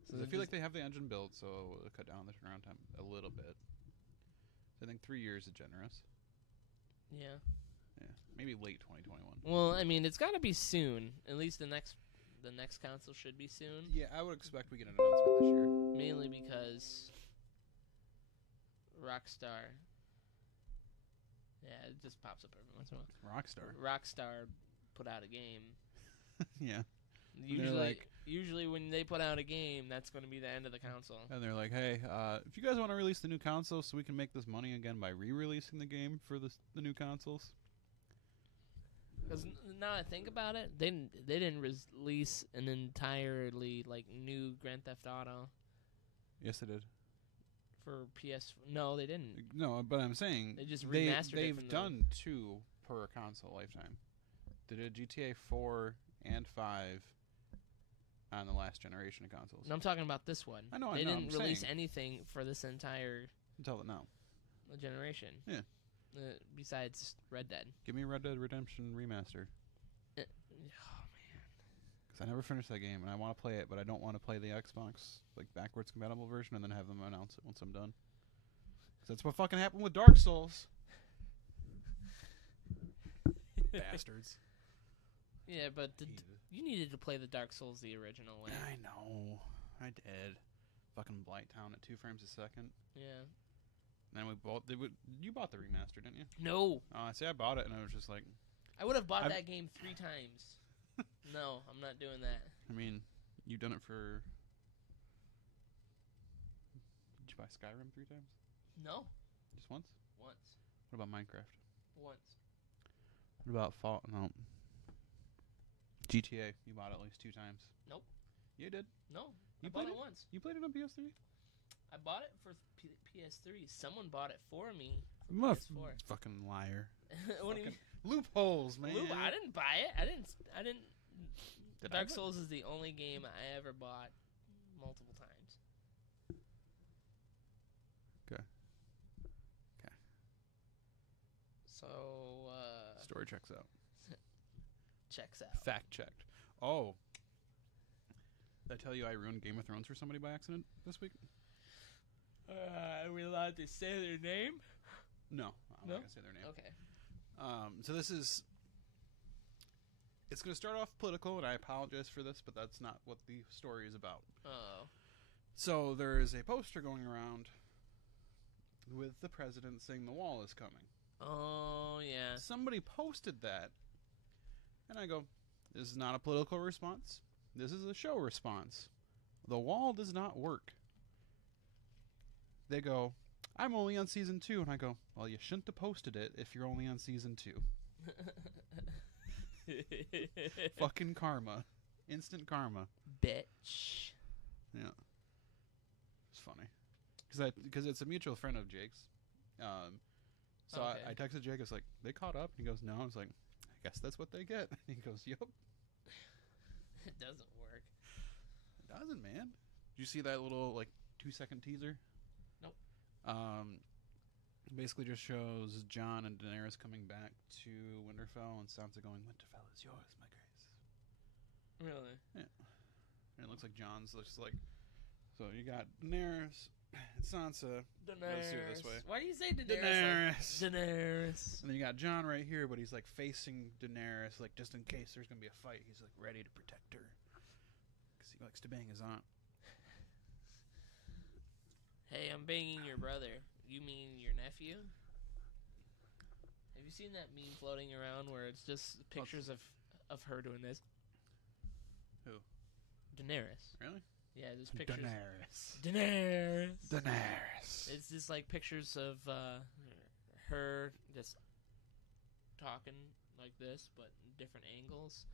So I feel like they have the engine built, so it'll cut down the turnaround time a little bit. So I think 3 years is generous. Yeah. Yeah. Maybe late 2021. Well, I mean, it's got to be soon. At least the next console should be soon. Yeah, I would expect we get an announcement this year. Mainly because Rockstar. Yeah, it just pops up every once in a while. Rockstar put out a game. Yeah. Usually when they put out a game, that's going to be the end of the console. And they're like, hey, if you guys want to release the new console so we can make this money again by re-releasing the game for the new consoles. Because now I think about it, they didn't release an entirely new Grand Theft Auto. Yes, they did. For PS. No, they didn't. No, but I'm saying they just remastered it. They've done 2 per console lifetime. They did GTA 4 and 5 on the last generation of consoles. No, I'm talking about this one. I know. They didn't release anything for this entire until now generation. Yeah. Besides Red Dead. Give me Red Dead Redemption Remaster. Oh man. Because I never finished that game and I want to play it, but I don't want to play the Xbox backwards compatible version and then have them announce it once I'm done. Because that's what fucking happened with Dark Souls. Bastards. Yeah, but you needed to play the Dark Souls the original way. I know. I did. Fucking Blighttown at 2 frames a second. Yeah. And then we both. You bought the remaster, didn't you? No. I see. I bought it, and I was just like, I would have bought that game 3 times. No, I'm not doing that. I mean, you've done it for. Did you buy Skyrim 3 times? No. Just once? Once. What about Minecraft? Once. What about Fall? No. GTA. You bought it at least 2 times. Nope. You did. No. You I bought played it once. You played it on PS3? I bought it for PS3. Someone bought it for me for PS4. Fucking liar. What do you mean? Loopholes, man. I didn't buy it. I didn't. Did Dark Souls is the only game I ever bought multiple times. Okay. So, Story checks out. checks out. Fact checked. Oh. Did I tell you I ruined Game of Thrones for somebody by accident this week? Are we allowed to say their name? No. I'm not going to say their name. Okay. So this is... It's going to start off political, and I apologize for this, but that's not what the story is about. Oh. So there is a poster going around with the president saying the wall is coming. Oh, yeah. Somebody posted that, and I go, this is not a political response. This is a show response. The wall does not work. They go, I'm only on season 2, and I go, well, you shouldn't have posted it if you're only on season 2. Fucking karma. Instant karma. Bitch. Yeah. It's funny. Because it's a mutual friend of Jake's. So Okay. I texted Jake. I was like, they caught up? And he goes, no. I was like, I guess that's what they get. And he goes, yup. It doesn't work. It doesn't, man. Did you see that little, 2-second teaser? Nope. Basically just shows Jon and Daenerys coming back to Winterfell, and Sansa going, Winterfell is yours, my grace. Really? Yeah. And it looks like Jon's looks like... So you got Daenerys and Sansa. Let's do it this way. Why do you say Daenerys? Daenerys. Daenerys. And then you got Jon right here, but he's facing Daenerys, just in case there's going to be a fight. He's ready to protect her. Because he likes to bang his aunt. Hey, I'm banging your brother. You mean your nephew? Have you seen that meme floating around where it's just pictures of her doing this? Who? Daenerys. Really? Yeah, there's pictures. Daenerys. Daenerys. It's just pictures of her just talking like this, but in different angles.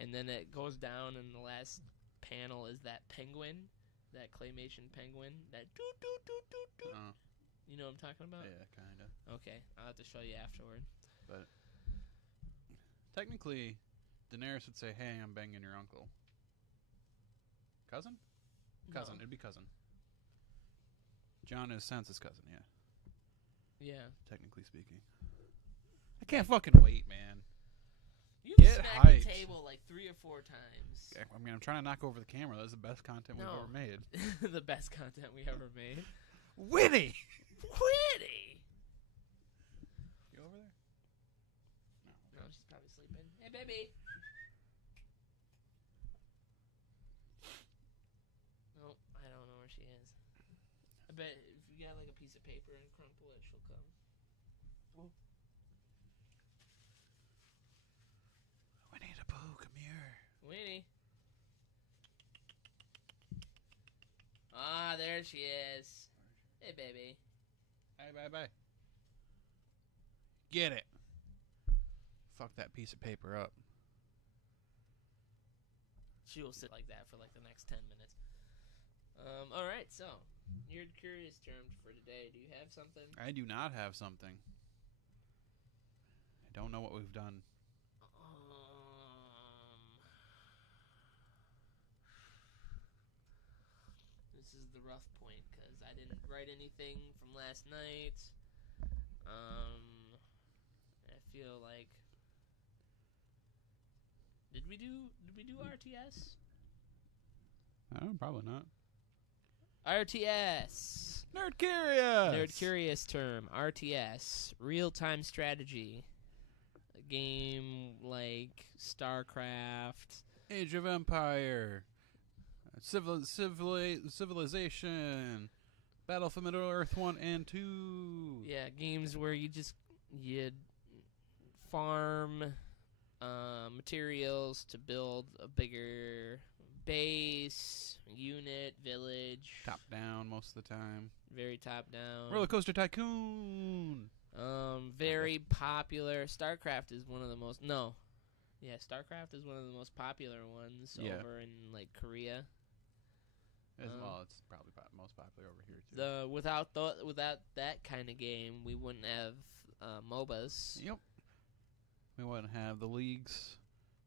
And then it goes down, and the last panel is that penguin, that claymation penguin, that doot doot doot doot doot. You know what I'm talking about? Yeah, kind of. Okay, I'll have to show you afterward. But technically, Daenerys would say, hey, I'm banging your uncle. Cousin? Cousin. No. It'd be cousin. Jon is Sansa's cousin, yeah. Yeah. Technically speaking. I can't fucking wait, man. You've Get smacked hyped. the table 3 or 4 times. I mean, I'm trying to knock over the camera. That's the best content we've ever made. The best content we ever made. Witty! Witty! You over there? No, she's probably sleeping. Hey, baby! Nope, I don't know where she is. I bet if you got a piece of paper and crumple it, she'll come. Whoa. Winnie the Pooh, come here. Winnie. Ah, there she is. Hey, baby. Hey, bye. Get it. Fuck that piece of paper up. She will sit like that for the next 10 minutes. Alright, so, your curious term for today. Do you have something? I do not have something. I don't know what we've done. This is the rough point, because I didn't write anything from last night. I feel like... Did we do RTS? Probably not. RTS! Nerd Curious! Nerd Curious term. RTS. Real-time strategy. A game like StarCraft. Age of Empire. Civilization. Battle for Middle Earth 1 and 2. Yeah, games where you'd farm materials to build a bigger base, unit, village. Top down most of the time. Very top down. Roller Coaster Tycoon. Very popular. StarCraft is one of the most. No. Yeah, StarCraft is one of the most popular ones over in like Korea. As well, it's probably most popular over here too. Without that kind of game, we wouldn't have MOBAs. Yep. We wouldn't have the leagues,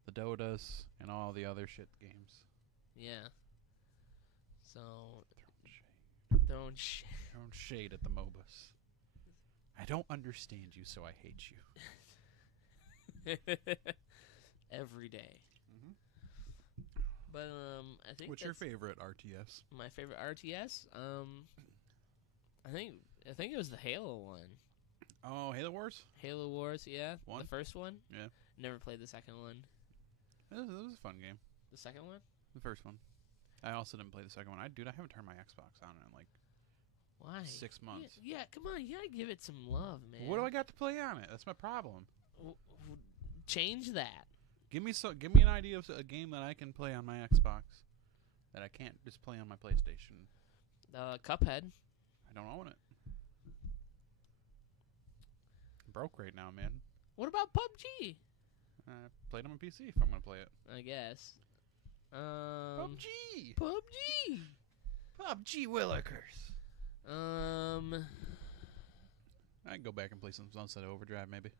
the Dotas, and all the other shit games. Yeah. So throwing shade at the MOBAs. I don't understand you, so I hate you. Every day. Mm-hmm. But I think. What's your favorite RTS? My favorite RTS? I think it was the Halo one. Oh, Halo Wars? Halo Wars, yeah. One? The first one? Yeah. Never played the second one. It was a fun game. The second one? The first one. I also didn't play the second one. I haven't turned my Xbox on in like why? 6 months. Yeah, come on, you gotta give it some love, man. What do I got to play on it? That's my problem. Change that. Give me an idea of a game that I can play on my Xbox that I can't just play on my PlayStation. Cuphead. I don't own it. I'm broke right now, man. What about PUBG? I played on my PC if I'm gonna play it. I guess. PUBG. PUBG Willikers. I can go back and play some Sunset Overdrive, maybe.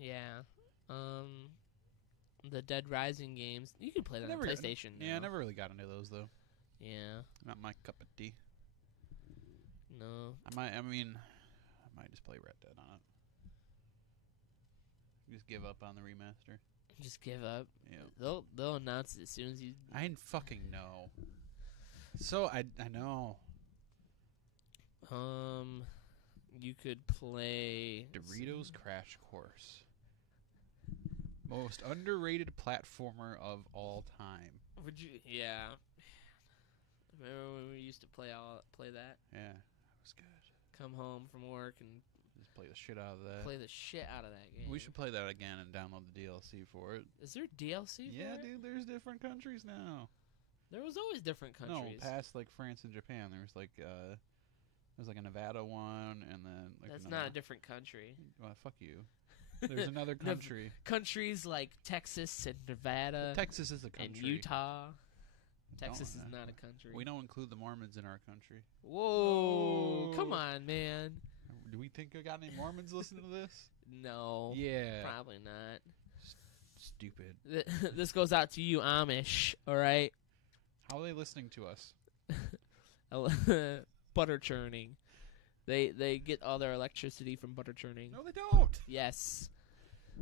Yeah. The Dead Rising games. You can play that on PlayStation now. Yeah, I never really got into those, though. Yeah. Not my cup of tea. No. I might just play Red Dead on it. Just give up on the remaster. Just give up? Yeah. They'll announce it as soon as you... I didn't fucking know. So, I know. You could play... Doritos Crash Course. Most underrated platformer of all time. Would you? Yeah. Remember when we used to play that? Yeah, that was good. Come home from work and just play the shit out of that. Play the shit out of that game. We should play that again and download the DLC for it. Is there DLC for it? Yeah, dude, there's different countries now. There was always different countries. No, past like France and Japan, there's like a Nevada one, and then like that's not a different country. Well, fuck you. There's another country. Countries like Texas and Nevada. Texas is a country. And Utah. Texas is not a country. We don't include the Mormons in our country. Whoa. Come on, man. Do we think we got any Mormons listening to this? No. Yeah. Probably not. Stupid. This goes out to you, Amish, all right? How are they listening to us? Butter churning. They get all their electricity from butter churning. No, they don't. Yes.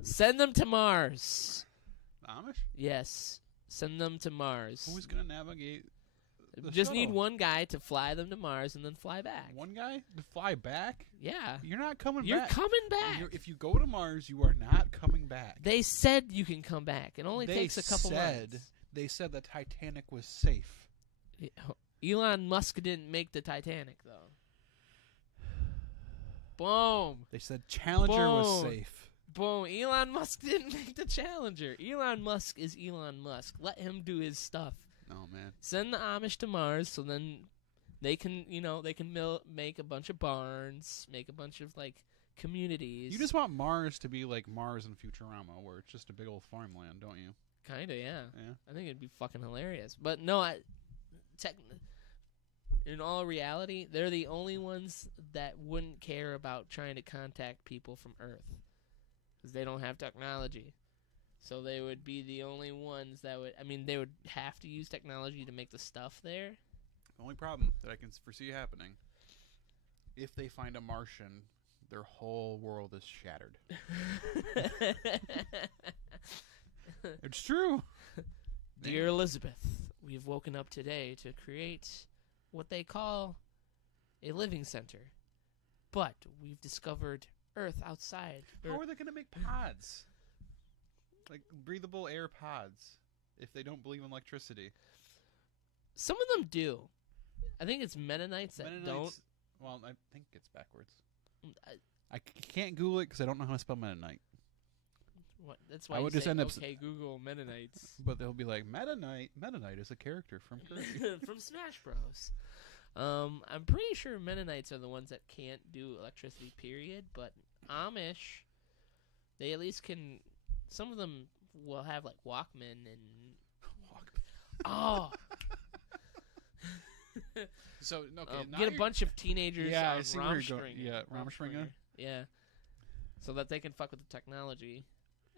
Send them to Mars. Amish? Yes. Send them to Mars. Who's going to navigate the Just shuttle? need one guy to fly them to Mars and then fly back. One guy to fly back? Yeah. You're not coming back. You're coming back. If you go to Mars, you are not coming back. They said you can come back. It only takes a couple months. They said the Titanic was safe. Elon Musk didn't make the Titanic, though. Boom. They said Challenger was safe. Boom. Elon Musk didn't make the Challenger. Elon Musk is Elon Musk. Let him do his stuff. Oh, man. Send the Amish to Mars so then they can, make a bunch of barns, make a bunch of, like, communities. You just want Mars to be like Mars in Futurama, where it's just a big old farmland, don't you? Kind of, yeah. Yeah. I think it'd be fucking hilarious. But no, in all reality, they're the only ones that wouldn't care about trying to contact people from Earth. Because they don't have technology. So they would be the only ones that would... I mean, they would have to use technology to make the stuff there. The only problem that I can foresee happening, if they find a Martian, their whole world is shattered. It's true. Dear Elizabeth, we have woken up today to create what they call a living center. But we've discovered Earth outside. How are they going to make pods? Like breathable air pods if they don't believe in electricity? Some of them do. I think it's Mennonites that don't. Well, I think it's backwards. I can't Google it because I don't know how to spell Mennonite. What? That's why I you would just say, end up okay, Google Mennonites. But they'll be like, Mennonite. Mennonite is a character from Kirby. From Smash Bros. I'm pretty sure Mennonites are the ones that can't do electricity, period. But Amish, they at least can. Some of them will have like Walkman and. Oh. So okay, get a bunch of teenagers on I see where you're going. Yeah, Rammspringer. Yeah, so that they can fuck with the technology,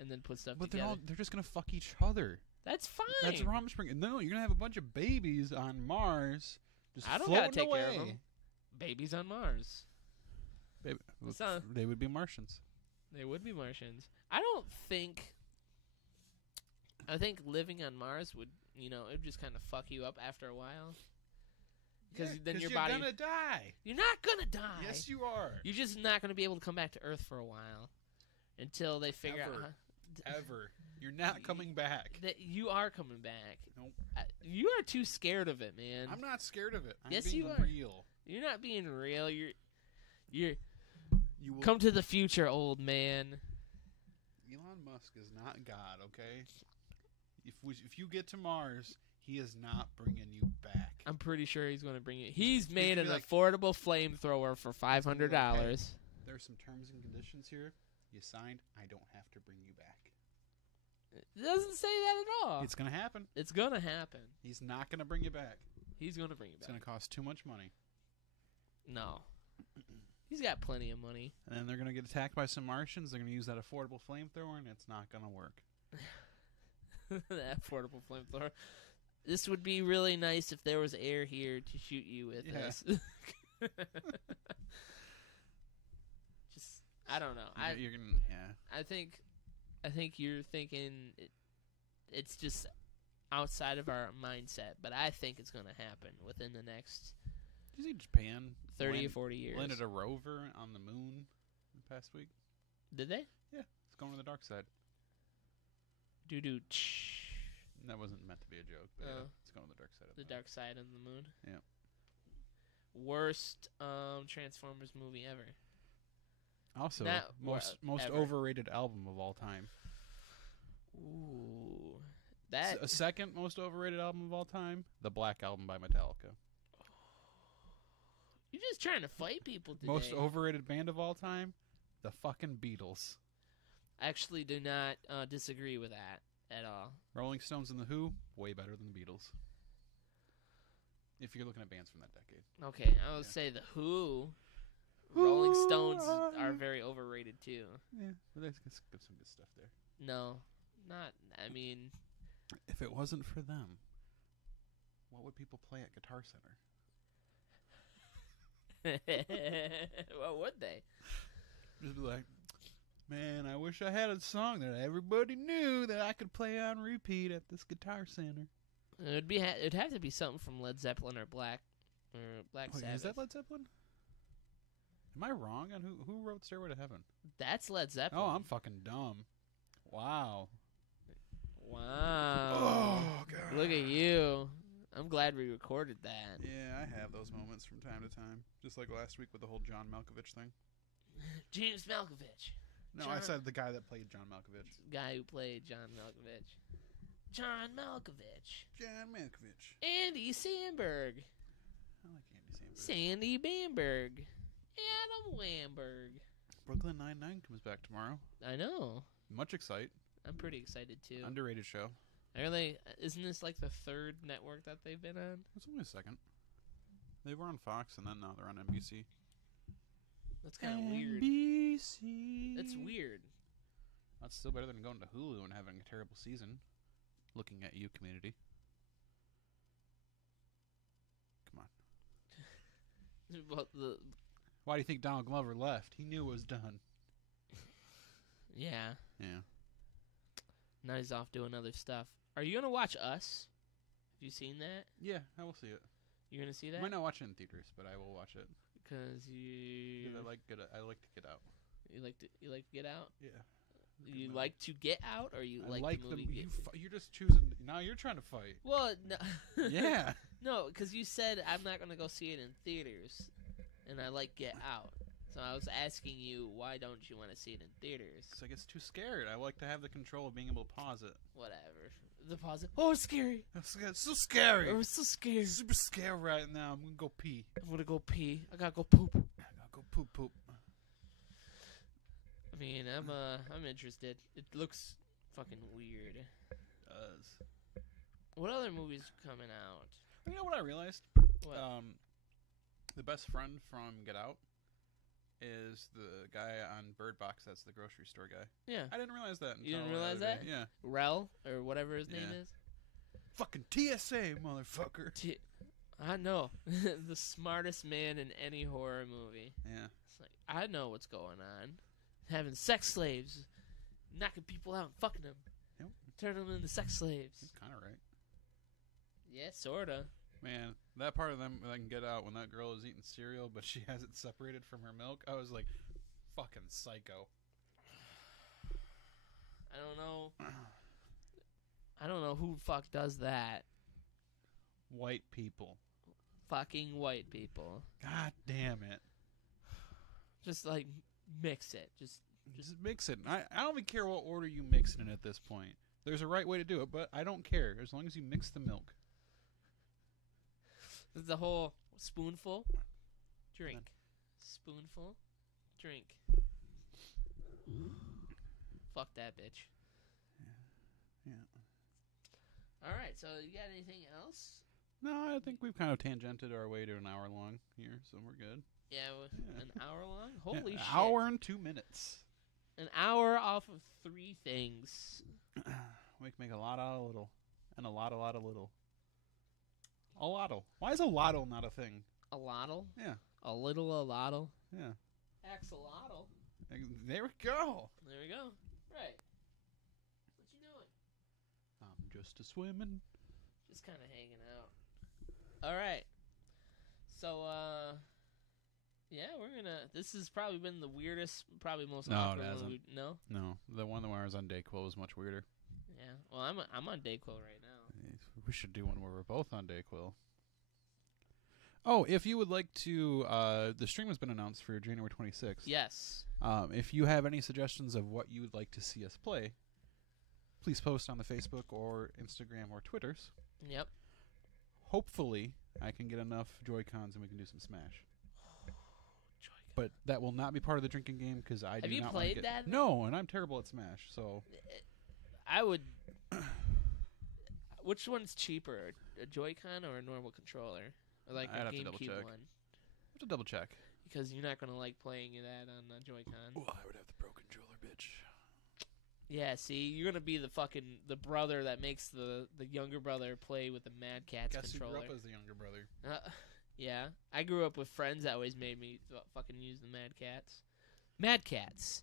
and then put stuff together. But they're just gonna fuck each other. That's fine. That's Rammspringer. No, you're gonna have a bunch of babies on Mars. Just I don't floating gotta take away. care of them. Babies on Mars. They would be Martians. They would be Martians. I think living on Mars would, it would just kind of fuck you up after a while. Because then your body. You're gonna die. You're not gonna die. Yes, you are. You're just not gonna be able to come back to Earth for a while until they figure out. Ever. You're not coming back. That you are coming back. Nope. You are too scared of it, man. I'm not scared of it. Yes, being you are. real. You're not being real. You're. You will Come to the future, old man. Elon Musk is not God, okay? If you get to Mars, he is not bringing you back. I'm pretty sure he's going to bring it. He's made an like, affordable flamethrower for $500. Hey, there's some terms and conditions here. You signed. I don't have to bring you back. It doesn't say that at all. It's going to happen. It's going to happen. He's not going to bring you back. He's going to bring you back. It's going to cost too much money. No. He's got plenty of money. And then they're going to get attacked by some Martians. They're going to use that affordable flamethrower, and it's not going to work. That affordable flamethrower. This would be really nice if there was air here to shoot you with this. Just, I don't know. You're gonna, I think you're thinking it's just outside of our mindset, but I think it's going to happen within the next. Did you see Japan 30 or 40 years. Landed a rover on the moon the past week? Did they? Yeah, it's going to the dark side. Doo-doo. That wasn't meant to be a joke, but yeah, it's going to the dark side of the moon. The dark side of the moon? Yeah. Worst Transformers movie ever. Also, most ever. overrated album of all time. Ooh. That A second most overrated album of all time, the Black Album by Metallica. You're just trying to fight people today. Most overrated band of all time, the fucking Beatles. I actually do not disagree with that at all. Rolling Stones and The Who, way better than the Beatles. If you're looking at bands from that decade. Okay, I would say The Who. Rolling Stones are very overrated too. Yeah, but there's some good stuff there. No, not. I mean, if it wasn't for them, what would people play at Guitar Center? What would they? Just be like, man, I wish I had a song that everybody knew that I could play on repeat at this Guitar Center. It'd have to be something from Led Zeppelin or Black Sabbath. Is that Led Zeppelin? Am I wrong on who wrote Stairway to Heaven? That's Led Zeppelin. Oh, I'm fucking dumb. Wow. Oh, God. Look at you. I'm glad we recorded that. Yeah, I have those moments from time to time. Just like last week with the whole John Malkovich thing. James Malkovich. No, I said the guy that played John Malkovich. Guy who played John Malkovich. John Malkovich. John Malkovich. Andy Samberg. I like Andy Samberg. Sandy Bamberg. Adam Wamberg. Brooklyn Nine-Nine comes back tomorrow. I know. Much excite. I'm pretty excited too. Underrated show. Isn't this like the third network that they've been on? It's only a second. They were on Fox and then now they're on NBC. That's kind of weird. NBC. That's weird. That's still better than going to Hulu and having a terrible season. Looking at you, community. Come on. Well, Why do you think Donald Glover left? He knew it was done. Yeah. Yeah. Now he's off doing other stuff. Are you gonna watch Us? Have you seen that? Yeah, I will see it. You're gonna see that? I might not watch it in theaters, but I will watch it. Because I like to get out. You like to get out? Yeah. You like to get out, or you like the movie? You're just choosing. Now you're trying to fight. Well, no. Yeah. No, because you said I'm not going to go see it in theaters, and I like Get Out. So I was asking you, why don't you want to see it in theaters? Because I get too scared. I like to have the control of being able to pause it. Whatever. The pause it. Oh, it's scary. It's so scary. Oh, it's so scary. Super scared right now. I'm going to go pee. I'm going to go pee. I got to go poop. I gotta go poop. I mean, I'm interested. It looks fucking weird. It does. What other movies coming out? You know what I realized? What? The best friend from Get Out is the guy on Bird Box. That's the grocery store guy. Yeah. I didn't realize that. You didn't until the realize other that? day. Yeah. Rel, or whatever his name Yeah. is. Fucking TSA, motherfucker. I know. The smartest man in any horror movie. Yeah. It's like, I know what's going on. Having sex slaves. Knocking people out and fucking them. Yep. Turning them into sex slaves. He's kind of right. Yeah, sorta. Man, that part of them I can get out when that girl is eating cereal, but she has it separated from her milk. I was like, fucking psycho. I don't know who the fuck does that. White people. Fucking white people. God damn it. Just like mix it. Just mix it. I don't even care what order you mix it in at this point. There's a right way to do it, but I don't care as long as you mix the milk. the whole spoonful, drink. Spoonful, drink. Fuck that bitch. Yeah. All right, so you got anything else? No, I think we've kind of tangented our way to an hour long here, so we're good. Yeah, an hour long? Holy shit. An hour and 2 minutes. An hour off of 3 things. We can make a lot out of little. And a lot of little. A lotto. Why is a lotto not a thing? A lotto? Yeah. A little a lotto? Yeah. Axolotl. There we go. There we go. Right. What you doing? I'm just a swimming. Just kind of hanging out. All right. So, yeah, we're gonna. This has probably been the weirdest, probably most awkward it hasn't. movie. No. No, the one where I was on Dayquil was much weirder. Yeah. Well, I'm on Dayquil right now. We should do one where we're both on Dayquil. Oh, if you would like to, the stream has been announced for January 26th. Yes. If you have any suggestions of what you would like to see us play, please post on the Facebook or Instagram or Twitters. Yep. Hopefully, I can get enough Joy-Cons and we can do some Smash. Joy-Con. But that will not be part of the drinking game because I do not like it. Have you played that? No, and I'm terrible at Smash, so... I would... Which one's cheaper, a Joy-Con or a normal controller? Or like I'd a have to double GameCube check. one? I have to double check. Because you're not going to like playing that on a Joy-Con. Well, I would have the Pro Controller, bitch. Yeah, see, you're going to be the brother that makes the younger brother play with the Mad Catz Guess controller. who grew up as the younger brother? Yeah, I grew up with friends that always made me fucking use the Mad Catz. Mad Catz.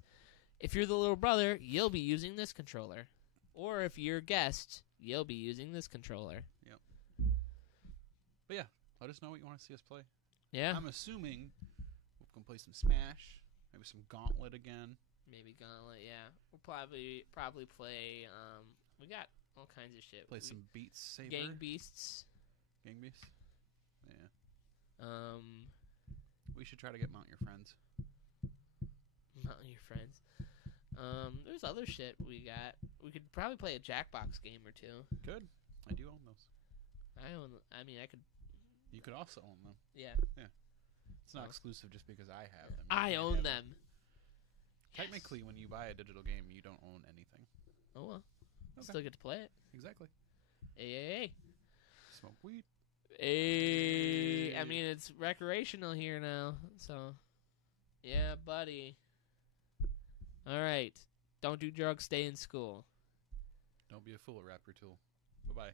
If you're the little brother, you'll be using this controller. Or if you're a guest, you'll be using this controller. Yep. But yeah, let us know what you want to see us play. Yeah. I'm assuming we can play some Smash, maybe some Gauntlet again. Maybe Gauntlet, yeah. We'll probably play, we got all kinds of shit. Play some Beat Saber. Gang Beasts. Gang Beasts? Yeah. Um, We should try to get Mount Your Friends. Not your friends. There's other shit we got. We could probably play a Jackbox game or two. Good. I do own those. I mean, I could. You could also own them. Yeah. It's not exclusive just because I have them. I You own have them. Technically, when you buy a digital game, you don't own anything. Oh well. Okay. Still get to play it. Exactly. Hey. Smoke weed. Hey. I mean, it's recreational here now, so. Yeah, buddy. All right. Don't do drugs. Stay in school. Don't be a fool, Raptor Tool. Bye-bye.